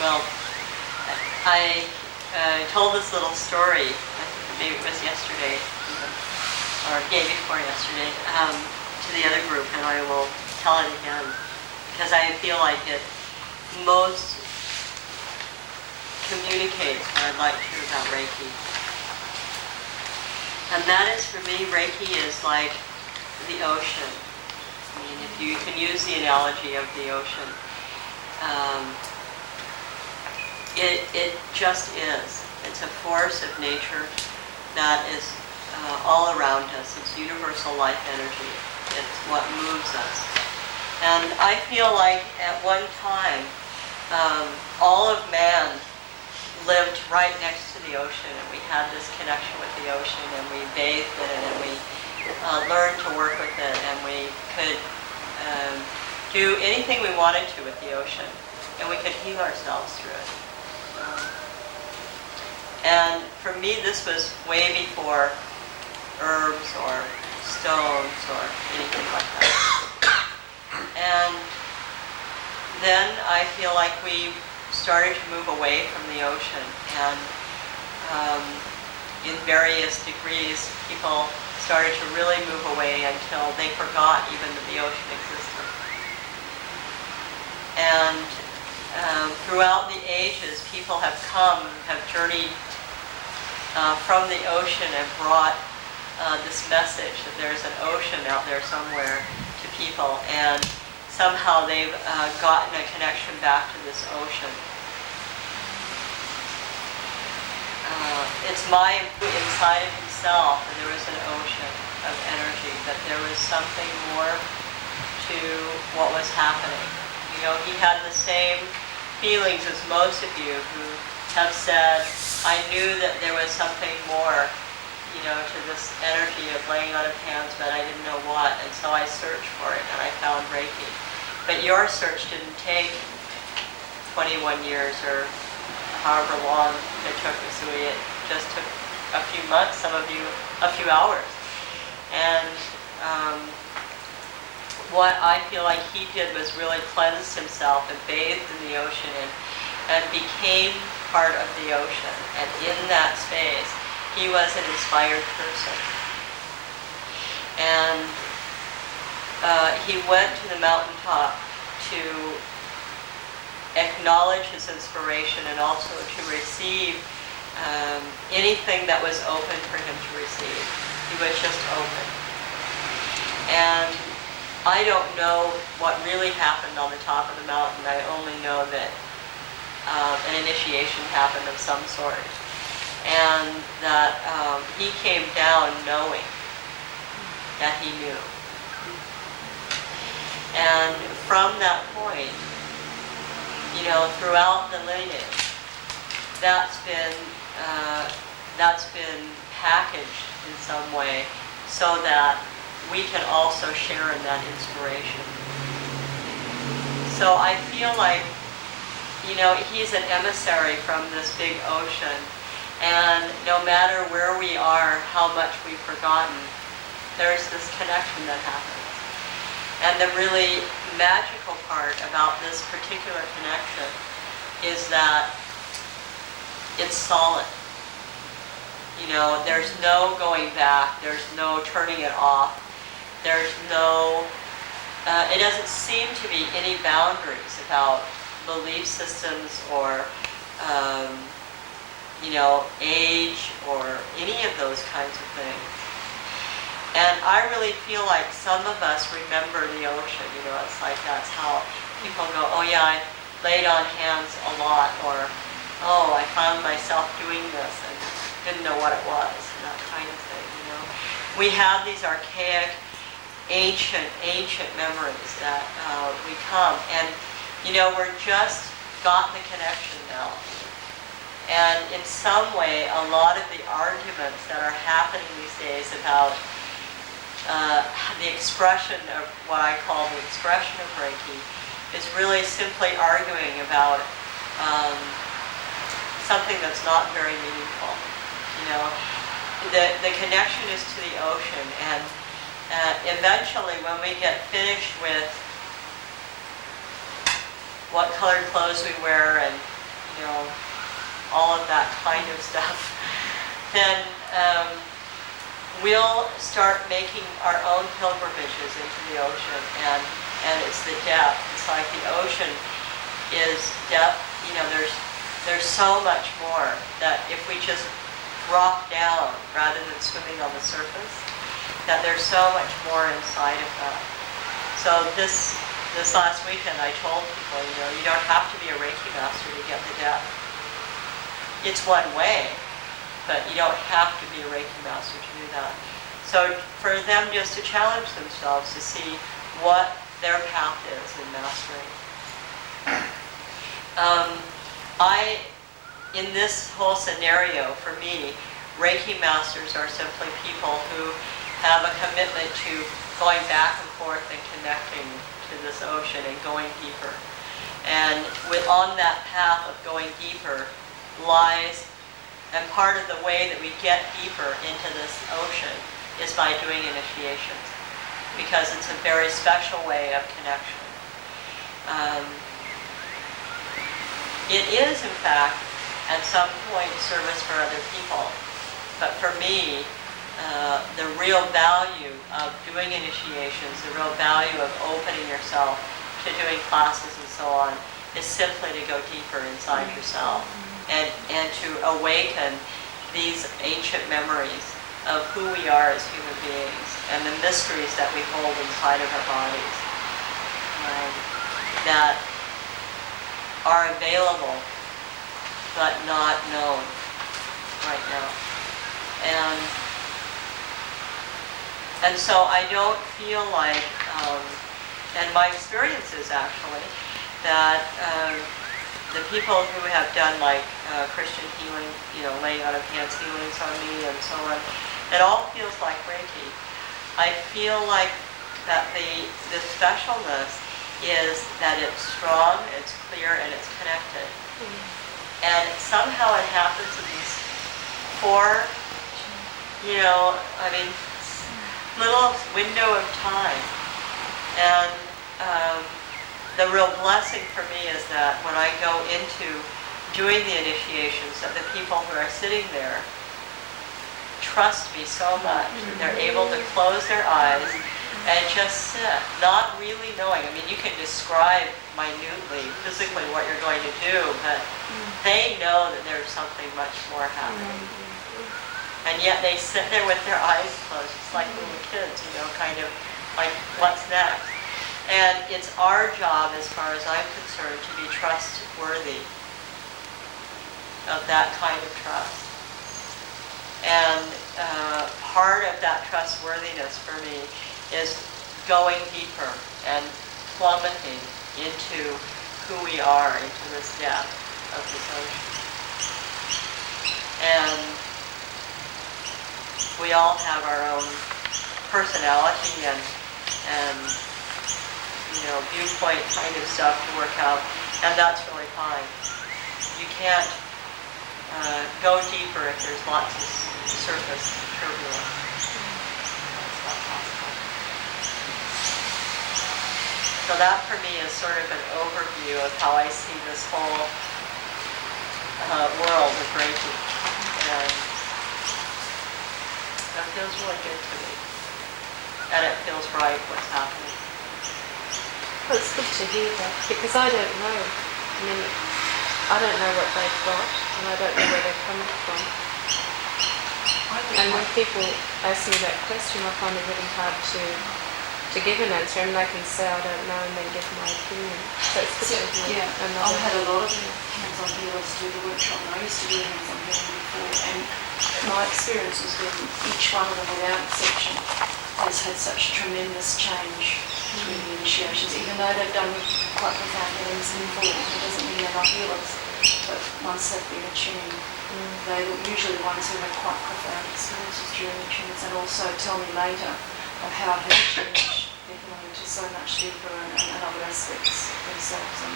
Well, I told this little story, I think maybe it was yesterday, or day before yesterday, to the other group, and I will tell it again, because I feel like it most communicates what I'd like to about Reiki. And that is, for me, Reiki is like the ocean. I mean, if you can use the analogy of the ocean, it just is. It's a force of nature that is all around us. It's universal life energy. It's what moves us. And I feel like at one time, all of man lived right next to the ocean, and we had this connection with the ocean, and we bathed in it, and we learned to work with it, and we could do anything we wanted to with the ocean, and we could heal ourselves through it. And for me, this was way before herbs or stones or anything like that. And then I feel like we started to move away from the ocean, and in various degrees, people started to really move away until they forgot even that the ocean existed. And throughout the ages, people have journeyed from the ocean and brought this message that there's an ocean out there somewhere to people, and somehow they've gotten a connection back to this ocean. It's my inside of himself, and there was an ocean of energy, but there was something more to what was happening. You know, he had the same feelings as most of you who have said, I knew that there was something more, you know, to this energy of laying on of hands, but I didn't know what, and so I searched for it, and I found Reiki. But your search didn't take 21 years or however long it took us. It just took a few months, some of you a few hours. And what I feel like he did was really cleanse himself and bathed in the ocean and became part of the ocean. And in that space, he was an inspired person. And he went to the mountaintop to acknowledge his inspiration and also to receive anything that was open for him to receive. He was just open. And I don't know what really happened on the top of the mountain. I only know that an initiation happened of some sort. And that he came down knowing that he knew. And from that point, you know, throughout the lineage, that's been packaged in some way so that we can also share in that inspiration. So I feel like, you know, he's an emissary from this big ocean, and no matter where we are, how much we've forgotten, there's this connection that happens. And the really magical part about this particular connection is that it's solid. You know, there's no going back, there's no turning it off. there's no, it doesn't seem to be any boundaries about belief systems or, age or any of those kinds of things. And I really feel like some of us remember the ocean, it's like that's how people go, oh yeah, I laid on hands a lot, or oh, I found myself doing this and didn't know what it was, and that kind of thing, We have these archaic, ancient memories that we come, and we're just got the connection now. And in some way, a lot of the arguments that are happening these days about the expression of what I call the expression of Reiki is really simply arguing about something that's not very meaningful. The connection is to the ocean, and eventually when we get finished with what colored clothes we wear and all of that kind of stuff, then we'll start making our own pilgrimages into the ocean, and it's the depth. It's like the ocean is depth. There's so much more that if we just drop down rather than swimming on the surface, that there's so much more inside of that. So this last weekend I told people, you don't have to be a Reiki master to get the depth. It's one way, but you don't have to be a Reiki master to do that. So for them just to challenge themselves to see what their path is in mastering. In this whole scenario, for me, Reiki masters are simply people who have a commitment to going back and forth and connecting to this ocean and going deeper. And on that path of going deeper lies, and part of the way that we get deeper into this ocean is by doing initiations, because it's a very special way of connection. It is, in fact, at some point, service for other people. But for me, the real value of doing initiations, the real value of opening yourself to doing classes and so on, is simply to go deeper inside yourself and to awaken these ancient memories of who we are as human beings and the mysteries that we hold inside of our bodies that are available but not known right now. And so I don't feel like, and my experience is actually, that the people who have done like Christian healing, laying out of hands healings on me and so on, it all feels like Reiki. I feel like that the specialness is that it's strong, it's clear, and it's connected. And somehow it happens in these four, little window of time. And the real blessing for me is that when I go into doing the initiations, that the people who are sitting there trust me so much that they're able to close their eyes and just sit, not really knowing. You can describe minutely, physically what you're going to do, but they know that there's something much more happening. And yet they sit there with their eyes closed. It's like little kids, kind of like, what's next? And it's our job, as far as I'm concerned, to be trustworthy of that kind of trust. And part of that trustworthiness for me is going deeper and plummeting into who we are, into this depth of this ocean. And we all have our own personality and viewpoint kind of stuff to work out, and that's really fine. You can't go deeper if there's lots of surface turbulence. That's not possible. So that for me is sort of an overview of how I see this whole world of Reiki. And that feels really good to me. and it feels right what's happening. Well, it's good to hear that because I don't know. I mean, I don't know what they've got and I don't know where they're coming from. And when people ask me that question, I find it really hard to give an answer. I mean, I can say I don't know and then give my opinion. So it's good to hear. Yeah, I've had a lot of hands-on healers do the workshop, and I used to do hands-on healing before, and my experience was with each one of them, without exception, has had such tremendous change through the initiations, even though they've done quite profound healings before. It doesn't mean they're not healers, but once they've been attuned, they were usually the ones who had quite profound experiences during attunements, and also tell me later of how it has changed their healing to so much deeper and other aspects of themselves, and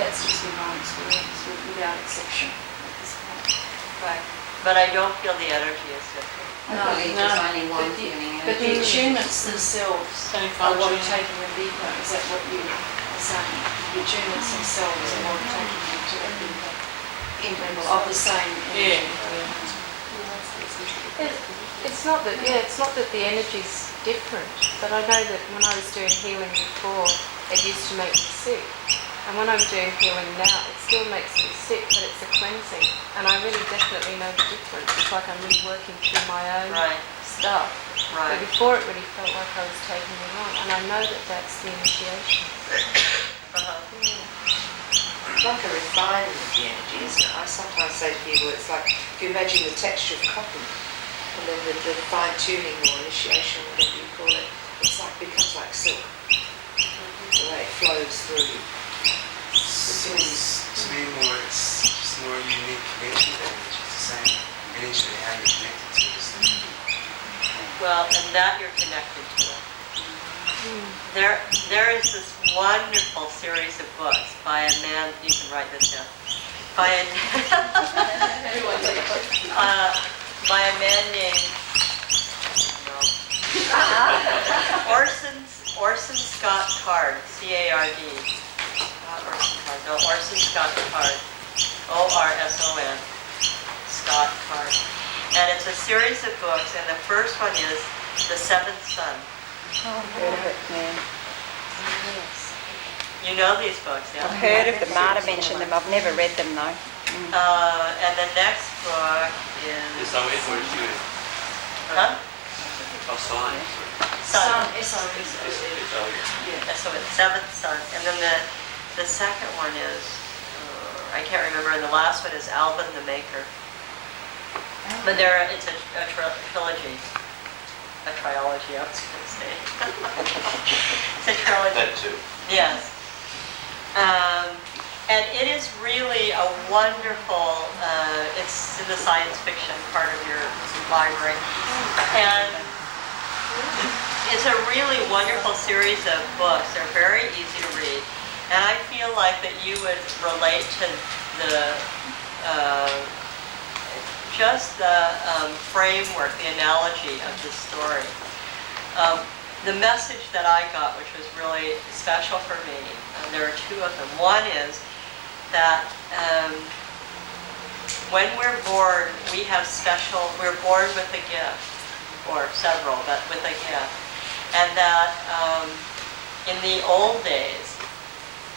that's just been my experience without exception at this point. Right. But I don't feel the energy is different. No, There's only one feeling. but the attunements themselves Same are what are function. taking them deeper. Is that what you are saying? The attunements themselves are what are taking them to a deeper level of the same Yeah. energy. It's not that, it's not that the energy's different, but I know that when I was doing healing before, it used to make me sick. And when I'm doing healing now, it still makes me sick, but it's a cleansing. And I really definitely know the difference. It's like I'm really working through my own Right. stuff. Right. But before it really felt like I was taking it on. And I know that that's the initiation. It's like a refinement of the energy, isn't it? I sometimes say to people, it's like if you imagine the texture of cotton, and then the fine-tuning or initiation, whatever you call it, it's like becomes like silk. The way it flows through. Seems to me it's just more unique energy than it's just the same energy that how you're connected to this thing. Well, and that you're connected to it. There is this wonderful series of books by a man, you can write this down, by a man named Orson Scott Card, C-A-R-D. Orson Scott Card, O-R-S-O-N, Scott Card. And it's a series of books, and the first one is The Seventh Son. Oh, I've heard of it, man. You know these books, yeah? I've heard of them. Marta mentioned them. I've never read them though. And the next book is... Is that it or is you? Huh? Oh, sign. Son. It's So it's Seventh Son. And then the second one is, I can't remember, and the last one is Alvin the Maker. But it's a trilogy. A trilogy, I was going to say. It's a trilogy. That too. Yes. And it is really a wonderful, it's in the science fiction part of your library. And it's a really wonderful series of books. They're very easy to read. And I feel like that you would relate to the, just the framework, the analogy of the story. The message that I got, which was really special for me, there are two of them. One is that when we're born, we're born with a gift, or several, but with a gift. And that in the old days,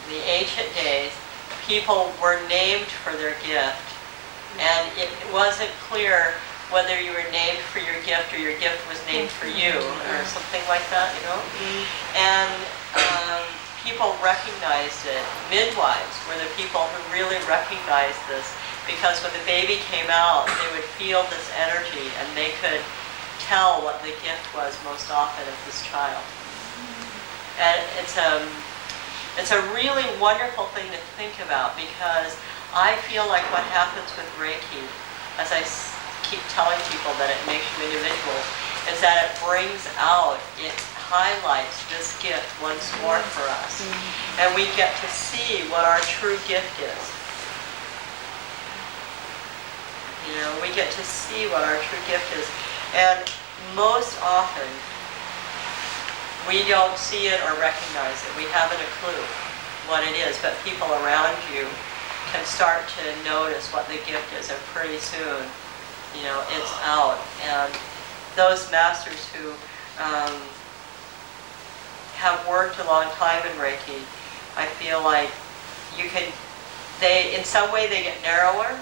the ancient days, people were named for their gift. And it wasn't clear whether you were named for your gift or your gift was named for you, or something like that, you know? And people recognized it. Midwives were the people who really recognized this, because when the baby came out, they would feel this energy and they could tell what the gift was most often of this child. And it's a really wonderful thing to think about, because I feel like what happens with Reiki, as I keep telling people that it makes you individuals, is that it brings out, it highlights this gift once more for us. And we get to see what our true gift is. You know, we get to see what our true gift is. And most often, we don't see it or recognize it. We haven't a clue what it is, but people around you can start to notice what the gift is, and pretty soon, you know, it's out. And those masters who have worked a long time in Reiki, I feel like you can, in some way they get narrower,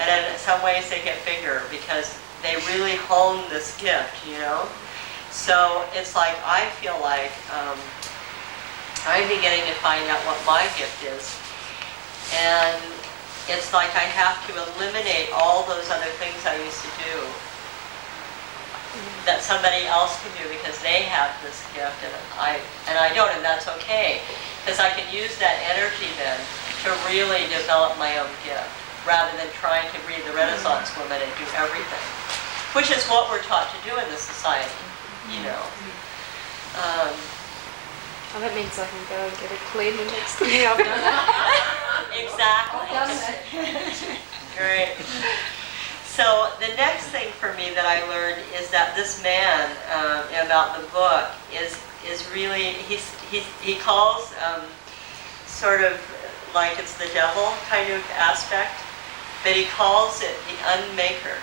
and in some ways they get bigger because they really hone this gift, you know? So it's like, I feel like I'm beginning to find out what my gift is. And it's like I have to eliminate all those other things I used to do that somebody else can do because they have this gift and I don't, and that's okay. Because I can use that energy then to really develop my own gift rather than trying to be the Renaissance woman and do everything, which is what we're taught to do in this society, you know. Well, that means I can go and get it cleaned the next thing I've done. Exactly. Great. So the next thing for me that I learned is that this man about the book is really, he calls sort of like it's the devil kind of aspect, but he calls it the unmaker.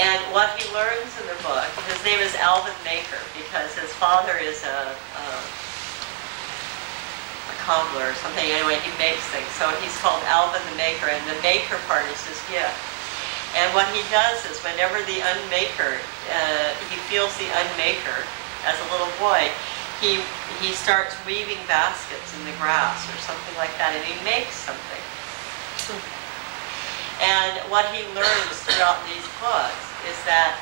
And what he learns in the book, his name is Alvin Maker because his father is a cobbler or something. Anyway, he makes things. So he's called Alvin the Maker, and the maker part is his gift. And what he does is whenever the unmaker, he feels the unmaker as a little boy, he starts weaving baskets in the grass or something like that, and he makes something. And what he learns throughout these books is that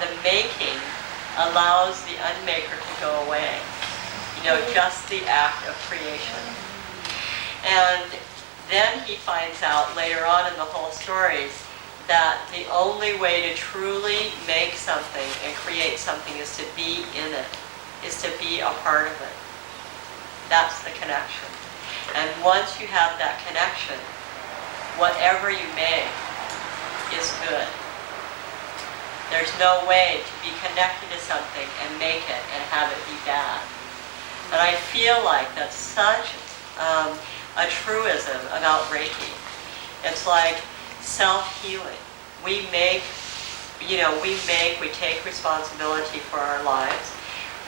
the making allows the unmaker to go away. You know, just the act of creation. And then he finds out later on in the whole stories that the only way to truly make something and create something is to be in it, is to be a part of it. That's the connection. And once you have that connection, whatever you make is good. There's no way to be connected to something and make it and have it be bad. And I feel like that's such a truism about Reiki. It's like self-healing. We take responsibility for our lives.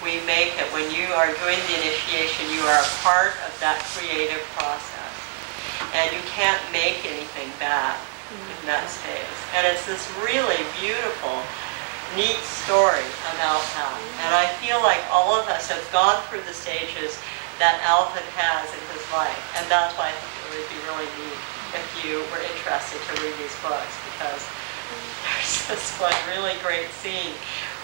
We make it, when you are doing the initiation, you are a part of that creative process. And you can't make anything bad in that space. And it's this really beautiful, neat story about that. And I feel like all of us have gone through the stages that Alvin has in his life. And that's why I think it would be really neat if you were interested to read these books, because there's this one really great scene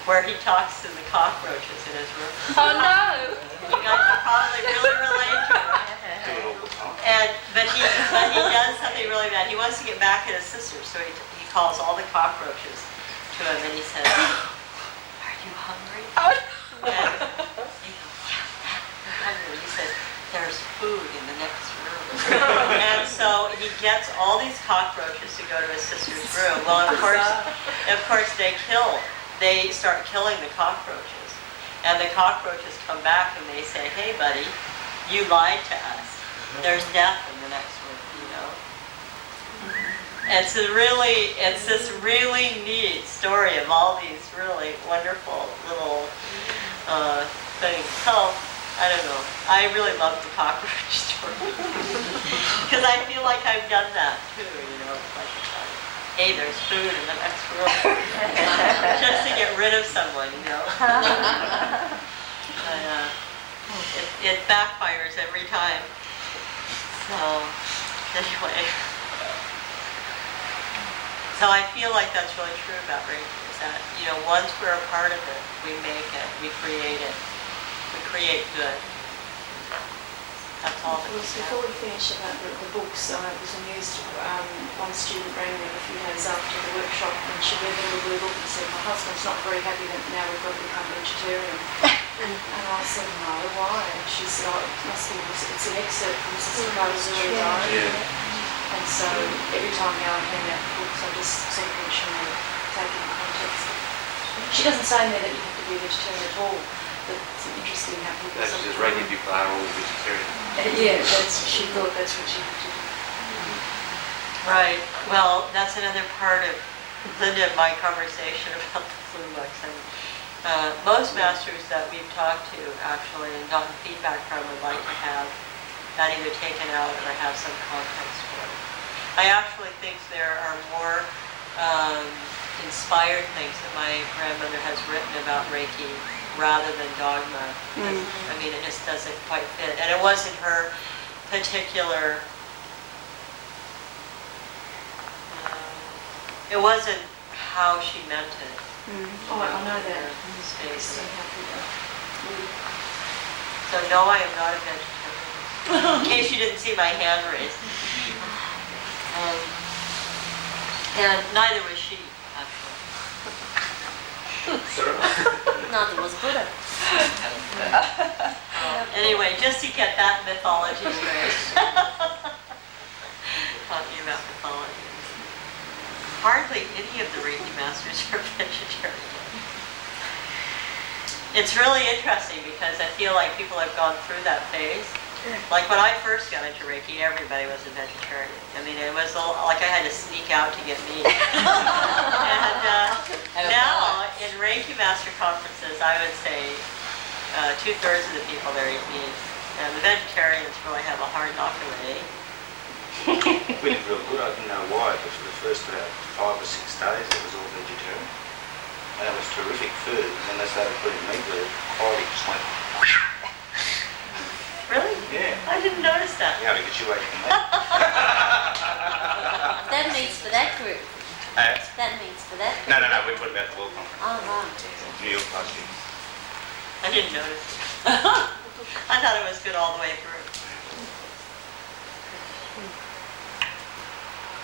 where he talks to the cockroaches in his room. Oh no! You guys will probably really relate to it. But he does something really bad. He wants to get back at his sister, so he calls all the cockroaches to him and he says, "Are you hungry?" Oh. And he goes, "Yeah, I'm hungry." He says, "There's food in the next room." And so he gets all these cockroaches to go to his sister's room. Well, of course they start killing the cockroaches. And the cockroaches come back and they say, "Hey buddy, you lied to us. There's death in the next room, you know." And it's this really neat story of all these really wonderful little things. So, I don't know. I really love the cockroach story. Because I feel like I've done that too, you know. It's like, hey, there's food in the next room. Just to get rid of someone, you know. But, it backfires every time. So, anyway. So I feel like that's really true about Reiki, is that, you know, once we're a part of it, we make it, we create it, we create good. That's all that we have. Before we finish about the books, I was amused. One student rang me a few days after the workshop and she read the little blue book and said, "My husband's not very happy that now we've got to become vegetarian." And I said, "No, why?" And she said, "Oh, it must be, it's an excerpt from Sister Takata's early diary." And so every time now I hand out the books, I just sort of mention it, take in context. She doesn't say in there that you have to be a vegetarian at all, but it's interesting how people... That's just Reiki people are all vegetarian. Yeah, she thought that's what she had to do. Right. Well, that's another part of Linda and my conversation about the flu books. And most masters that we've talked to actually and gotten feedback from would like to have that either taken out or have some context for it. I actually think there are more inspired things that my grandmother has written about Reiki rather than dogma. I mean, it just doesn't quite fit. And it wasn't her particular, it wasn't how she meant it. Oh, I know that. Space. So happy though. So no, I am not a vegetarian. In case you didn't see my hand raised. And neither was she, actually. Neither was Buddha. Anyway, just to get that mythology straight. Talking about mythology. Hardly any of the Reiki masters are vegetarian. It's really interesting because I feel like people have gone through that phase. Like when I first got into Reiki, everybody was a vegetarian. I mean, it was like I had to sneak out to get meat. And now in Reiki master conferences, I would say 2/3 of the people there eat meat. And the vegetarians really have a hard knock away. We did real good. I didn't know why, but for the first 5 or 6 days it was all vegetarian. And it was terrific food. And then they started putting meat with it. Quality just went whoosh. Really? Yeah. I didn't notice that. You have to get you away from that. That means for that group. That means for that group. No, we're talking about the World Conference. Oh, right. New York last year. I didn't notice it. I thought it was good all the way through.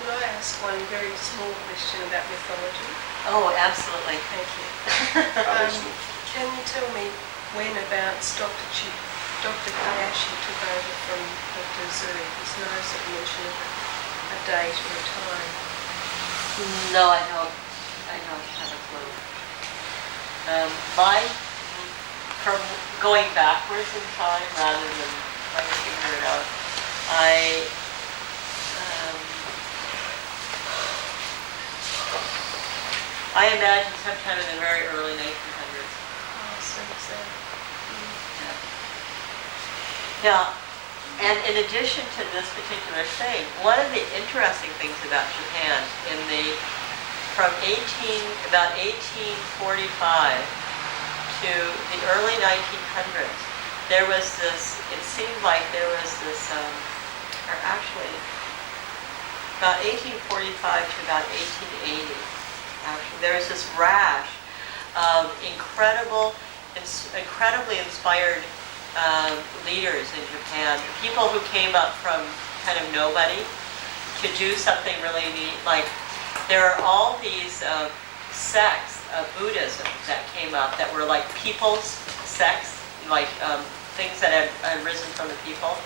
Could I ask one very small question about mythology? Oh, absolutely. Thank you. Obviously. Can you tell me when abouts Dr. Kayashi took over from Dr. Zuri? There's no sort of mention of a date or a time. No, I don't have a clue. From going backwards in time rather than trying to figure it out, I imagine sometime in the very early 1900s. Oh, so is that? Yeah, and in addition to this particular thing, one of the interesting things about Japan from about 1845 to the early 1900s, there was this, it seemed like there was this, or actually, about 1845 to about 1880, actually, there was this rash of incredibly inspired leaders in Japan, people who came up from kind of nobody to do something really neat. Like there are all these sects of Buddhism that came up that were like people's sects, like things that had arisen from the people.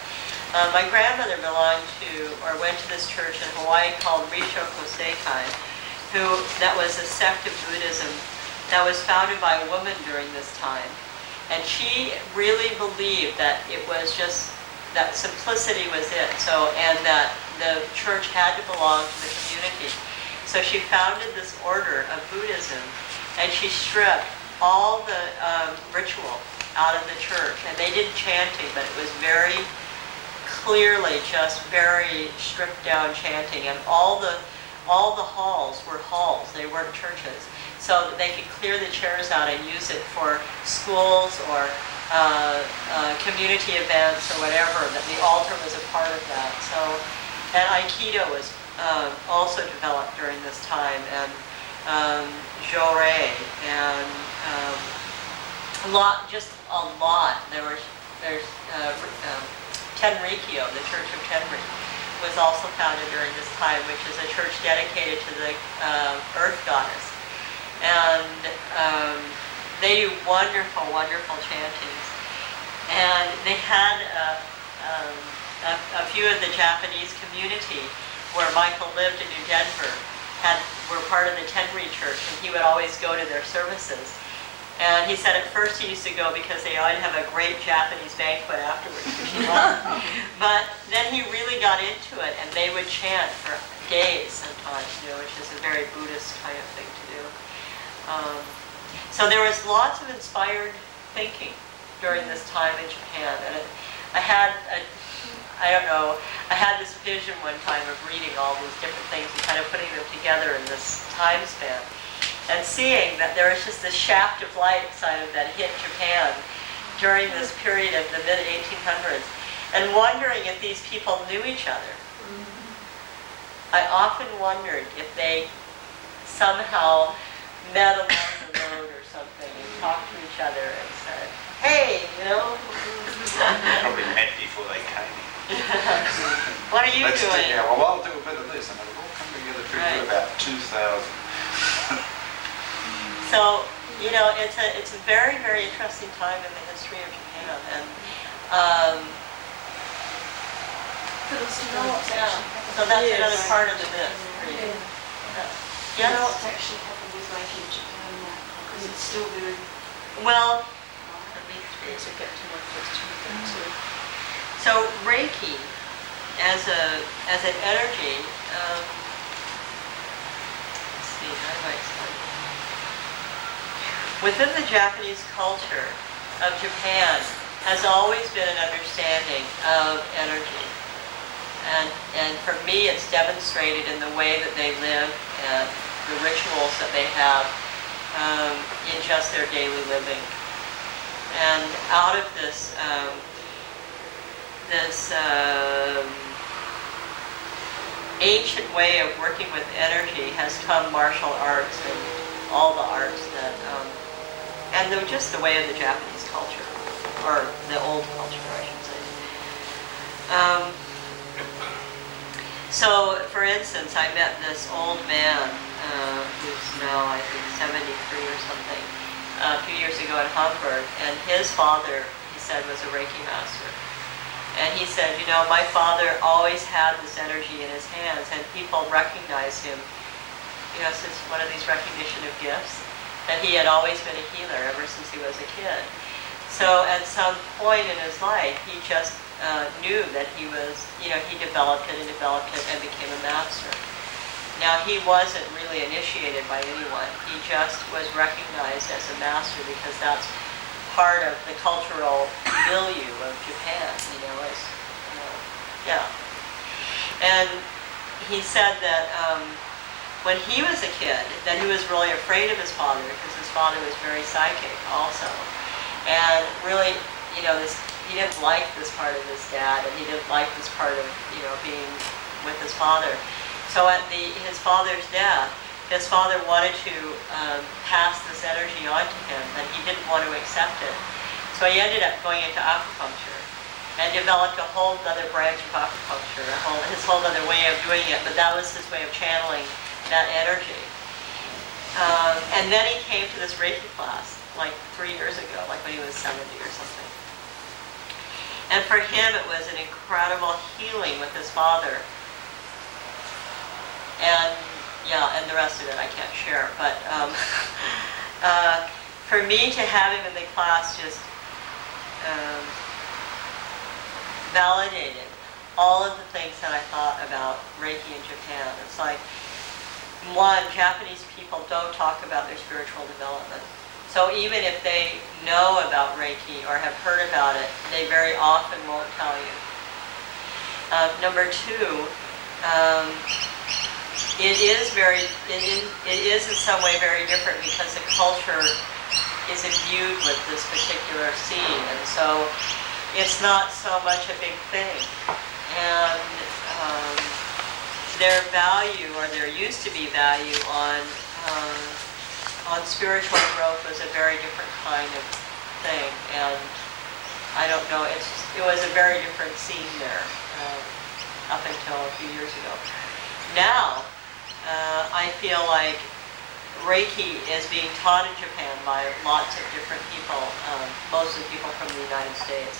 My grandmother belonged to, or went to this church in Hawaii called Rishoko Seikai, that was a sect of Buddhism that was founded by a woman during this time. And she really believed that it was just, that simplicity was it. So, and that the church had to belong to the community. So she founded this order of Buddhism, and she stripped all the ritual out of the church. And they did chanting, but it was very clearly just very stripped down chanting. And all the halls were halls, they weren't churches. So that they could clear the chairs out and use it for schools or community events or whatever, that the altar was a part of that. So, and Aikido was also developed during this time, and Jōrei, and just a lot. There's Tenrikyo, the Church of Tenri, was also founded during this time, which is a church dedicated to the Earth Goddess. And they do wonderful, wonderful chantings. And they had a few of the Japanese community where Michael lived in New Denver were part of the Tenri Church, and he would always go to their services. And he said at first he used to go because they always have a great Japanese banquet afterwards, which he loved. But then he really got into it, and they would chant for days sometimes, which is a very Buddhist kind of thing to do. So there was lots of inspired thinking during this time in Japan. And I had this vision one time of reading all these different things and kind of putting them together in this time span. And seeing that there was just this shaft of light that hit Japan during this period of the mid-1800s. And wondering if these people knew each other. I often wondered if they somehow met along the road or something and talked to each other and said, hey, you know. Probably met before they came in. What are you doing? Yeah, well, I'll do a bit of this. And it'll all come together for about 2000. So, you know, it's a very, very interesting time in the history of Japan. And so that's another part of the myth. Yeah. Yes? You know what's actually happened with Reiki in Japan now? Because it's still very... Well, To get to my question about too. so Reiki as an energy, let's see, how do I explain it? Within the Japanese culture of Japan has always been an understanding of energy. And for me, it's demonstrated in the way that they live and the rituals that they have in just their daily living. And out of this, ancient way of working with energy has come martial arts and all the arts that, and just the way of the Japanese culture, or the old culture, I should say. So, for instance, I met this old man who's now, I think, 73 or something, a few years ago in Hamburg, and his father, he said, was a Reiki master. And he said, you know, my father always had this energy in his hands, and people recognized him, you know, since one of these recognition of gifts, that he had always been a healer ever since he was a kid. So at some point in his life, he just knew that he was, you know, he developed it and became a master. Now, he wasn't really initiated by anyone. He just was recognized as a master because that's part of the cultural milieu of Japan, you know, yeah. And he said that when he was a kid, that he was really afraid of his father because his father was very psychic also. And really, you know, he didn't like this part of his dad, and he didn't like this part of, you know, being with his father. So at his father's death, his father wanted to pass this energy on to him, and he didn't want to accept it. So he ended up going into acupuncture and developed a whole other branch of acupuncture, his whole other way of doing it, but that was his way of channeling that energy. And then he came to this Reiki class like 3 years ago, like when he was 70 or something. And for him, it was an incredible healing with his father. And yeah, and the rest of it I can't share. But for me to have him in the class just validated all of the things that I thought about Reiki in Japan. It's like, one, Japanese people don't talk about their spiritual development. So even if they know about Reiki or have heard about it, they very often won't tell you. Number two, it is in some way very different because the culture is imbued with this particular scene, and so it's not so much a big thing. And their value, or there used to be value on spiritual growth, was a very different kind of thing, and I don't know, it was a very different scene there up until a few years ago. Now, I feel like Reiki is being taught in Japan by lots of different people, mostly people from the United States.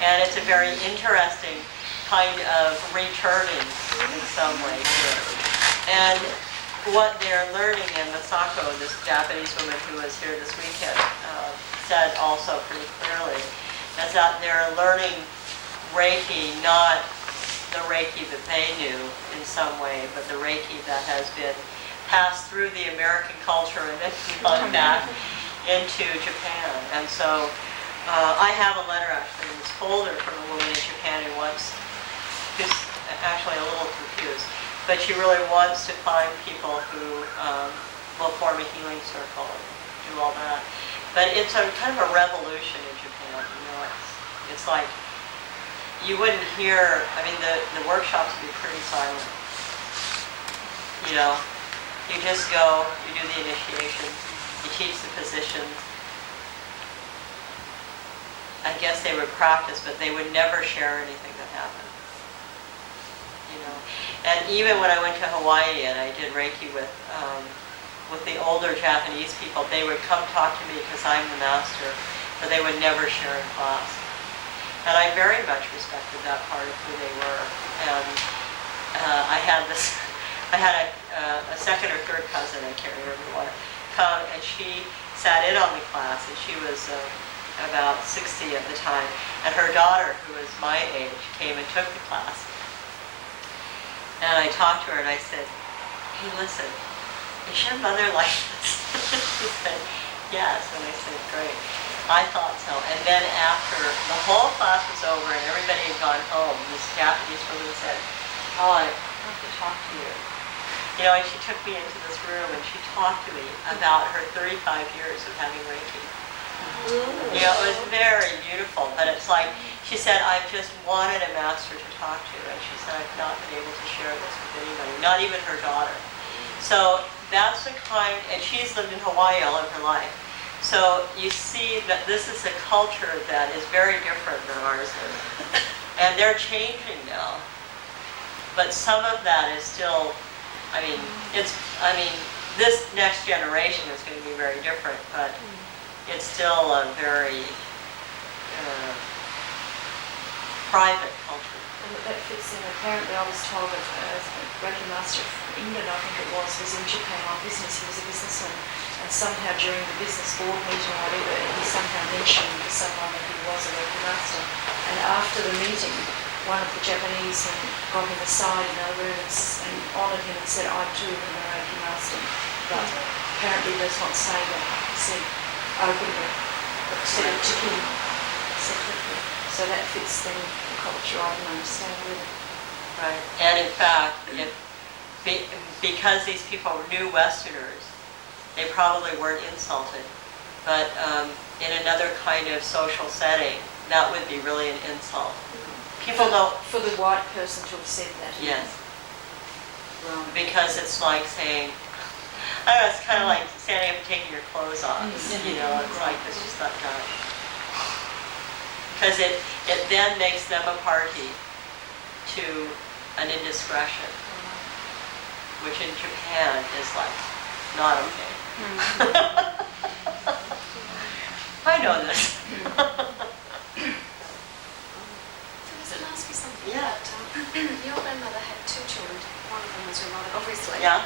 And it's a very interesting kind of returning in some way here. And what they're learning, and Masako, this Japanese woman who was here this weekend, said also pretty clearly, is that they're learning Reiki, not the Reiki that they knew in some way, but the Reiki that has been pass through the American culture and then gone back into Japan. And so I have a letter actually in this folder from a woman in Japan who's actually a little confused, but she really wants to find people who will form a healing circle and do all that. But it's a kind of a revolution in Japan, you know. It's like you wouldn't hear. I mean, the workshops would be pretty silent. You know, you just go, you do the initiation, you teach the position. I guess they would practice, but they would never share anything that happened. You know, and even when I went to Hawaii and I did Reiki with the older Japanese people, they would come talk to me because I'm the master, but they would never share in class. And I very much respected that part of who they were. And I had a second or third cousin, I can't remember what, come, and she sat in on the class, and she was about 60 at the time, and her daughter, who was my age, came and took the class. And I talked to her and I said, hey, listen, is your mother like this? She said, yes. And I said, great. I thought so. And then after the whole class was over and everybody had gone home, this Japanese woman said, oh, I have to talk to you. You know, and she took me into this room and she talked to me about her 35 years of having Reiki. You know, it was very beautiful, but it's like, she said, I've just wanted a master to talk to, and she said, I've not been able to share this with anybody, not even her daughter. So that's the kind, and she's lived in Hawaii all of her life. So you see that this is a culture that is very different than ours is. And they're changing now. But some of that is still, this next generation is going to be very different, but it's still a very private culture. And that fits in. Apparently, I was told that a Reiki master from England, I think it was in Japan on business. He was a businessman, and somehow during the business board meeting or whatever, he somehow mentioned to someone that he was a Reiki master. And after the meeting, one of the Japanese men got him aside in a room and honoured him and said, I too am a Reiki master. But apparently does not say that. He said openly, but said it to him separately. So that fits then the culture I don't understand really. Right. And in fact, because these people knew Westerners, they probably weren't insulted. But in another kind of social setting, that would be really an insult. People don't... For the white person to have said that. Yes. Well, because it's like saying, I don't know, it's kind of like standing up and taking your clothes off. You know, it's like, it's just not done. Because it then makes them a party to an indiscretion, which in Japan is like not okay. I know this. Can I ask you something? Yeah. About, your grandmother had two children. One of them was your mother, obviously. Yeah.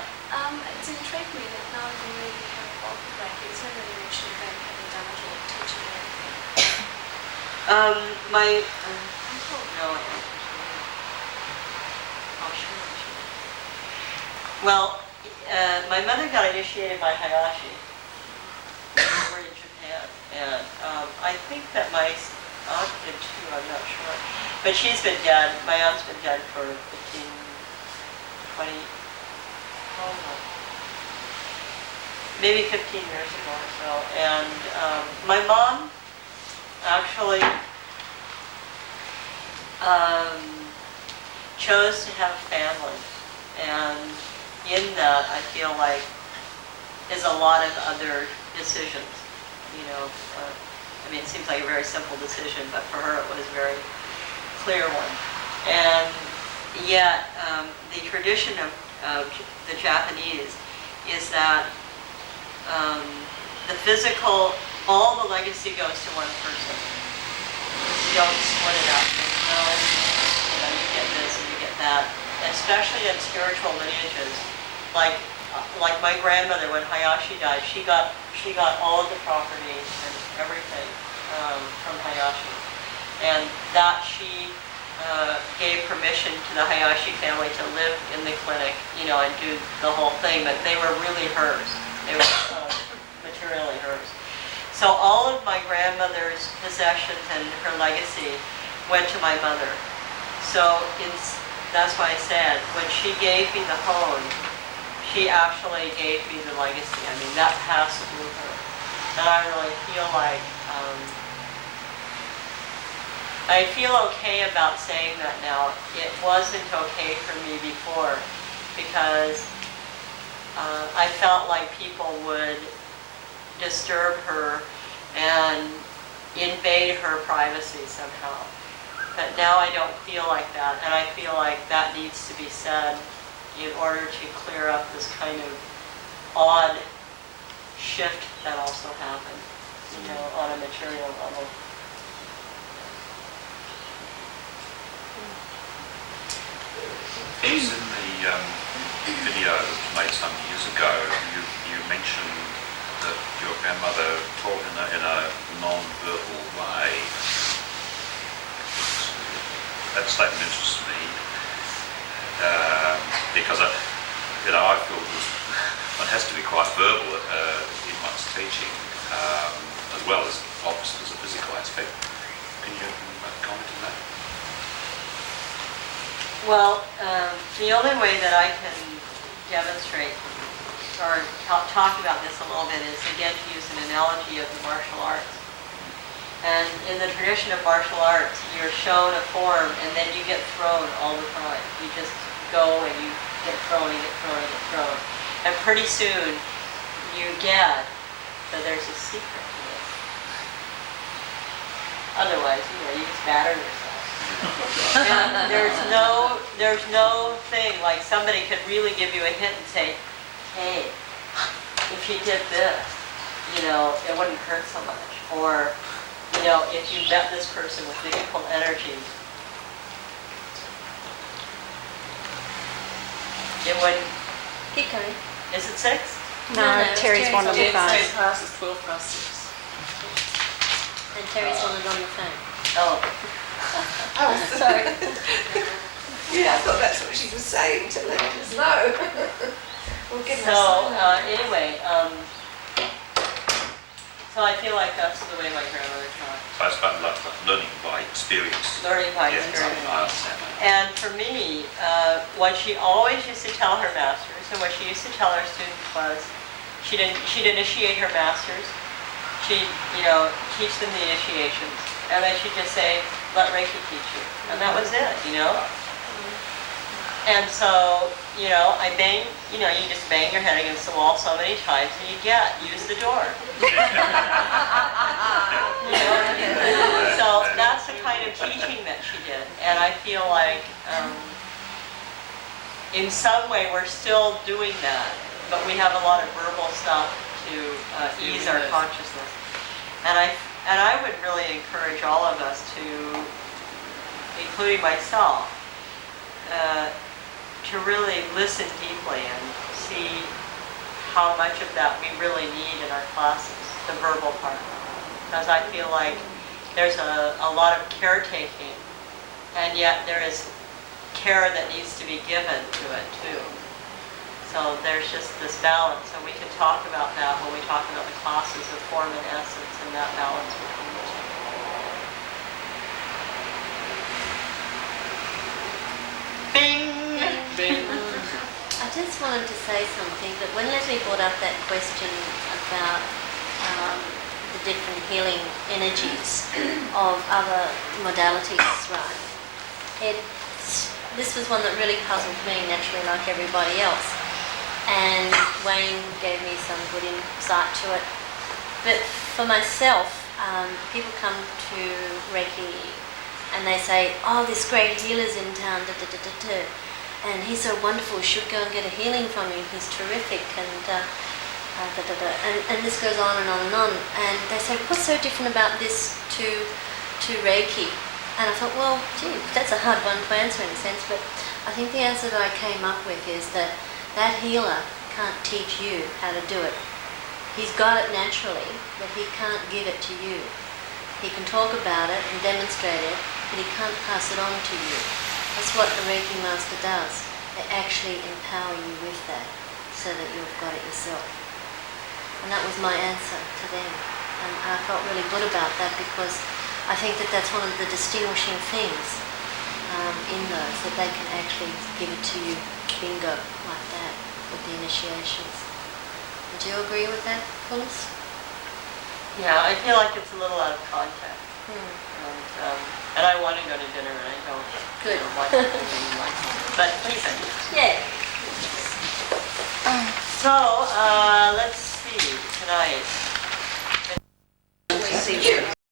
It's intrigued me that none of them really have involved with Reiki. It's never really mentioned them having done it or teaching or anything. I don't know. Oh, sure. Well, my mother got initiated by Hayashi over in Japan, and I think that my aunt did too, I'm not sure. But she's been dead, my aunt's been dead for 15, 20, maybe 15 years ago or so. And my mom actually chose to have a family, and in that I feel like is a lot of other decisions, you know. I mean, it seems like a very simple decision, but for her it was a very clear one. And yet the tradition of the Japanese is that the physical, all the legacy goes to one person. You don't split it up. There's no, you get this and you get that. Especially in spiritual lineages, like my grandmother, when Hayashi died, she got all of the property and everything from Hayashi, and that she gave permission permission to the Hayashi family to live in the clinic, you know, and do the whole thing, but they were really hers. They were materially hers. So all of my grandmother's possessions and her legacy went to my mother. So that's why I said, when she gave me the home, she actually gave me the legacy. I mean, that passed through her. And I really feel like, I feel okay about saying that now. It wasn't okay for me before because I felt like people would disturb her and invade her privacy somehow. But now I don't feel like that, and I feel like that needs to be said in order to clear up this kind of odd shift that also happened, you know, on a material level. In the video that was made some years ago, you mentioned that your grandmother taught in a non-verbal way. That statement interests me because I feel one has to be quite verbal in one's teaching, as well as obviously as a physical aspect. Can you comment on that? Well, the only way that I can demonstrate or talk about this a little bit is, again, to use an analogy of the martial arts. And in the tradition of martial arts, you're shown a form and then you get thrown all the time. You just go and you get thrown and get thrown and get thrown. And pretty soon you get that there's a secret to this. Otherwise, you know, you just batter yourself. And there's no thing like somebody could really give you a hint and say, hey, if you did this, you know, it wouldn't hurt so much. Or, you know, if you met this person with difficult energy, it wouldn't. Keep going. Is it 6? No, Terry's one on the phone. It's 12 past 6. And Terry's on the phone. Oh. Oh, sorry. Yeah, I thought that's what she was saying, to let us know. We'll give her So, some. anyway, so I feel like that's the way my grandmother taught. So it's about like learning by experience. Learning by Yeah, experience. I understand that. And for me, what she always used to tell her masters, and what she used to tell her students was, she'd initiate her masters, she'd, you know, teach them the initiations, and then she'd just say, let Reiki teach you. And that was it, you know? And so, you know, I bang, you know, you just bang your head against the wall so many times and you use the door. You know? So that's the kind of teaching that she did. And I feel like, in some way, we're still doing that, but we have a lot of verbal stuff to ease our consciousness. And I would really encourage all of us to, including myself, to really listen deeply and see how much of that we really need in our classes, the verbal part. Because I feel like there's a lot of caretaking, and yet there is care that needs to be given to it too. So there's just this balance, and we can talk about that when we talk about the classes of form and essence and that balance between the two. Bing! Bing. I just wanted to say something, that when Leslie brought up that question about the different healing energies of other modalities, right, this was one that really puzzled me, naturally, like everybody else. And Wayne gave me some good insight to it. But for myself, people come to Reiki and they say, oh, this great healer's in town, and he's so wonderful, you should go and get a healing from him, he's terrific, and this goes on and on and on. And they say, what's so different about this to Reiki? And I thought, well, gee, that's a hard one to answer in a sense, but I think the answer that I came up with is that healer can't teach you how to do it. He's got it naturally, but he can't give it to you. He can talk about it and demonstrate it, but he can't pass it on to you. That's what the Reiki Master does. They actually empower you with that so that you've got it yourself. And that was my answer to them. And I felt really good about that because I think that that's one of the distinguishing things in those, that they can actually give it to you bingo like that with the initiations. Would you agree with that, Phyllis? Yeah, I feel like it's a little out of context. And I want to go to dinner and I don't. Good. Want to do anymore. But please. Yeah. So, let's see, tonight.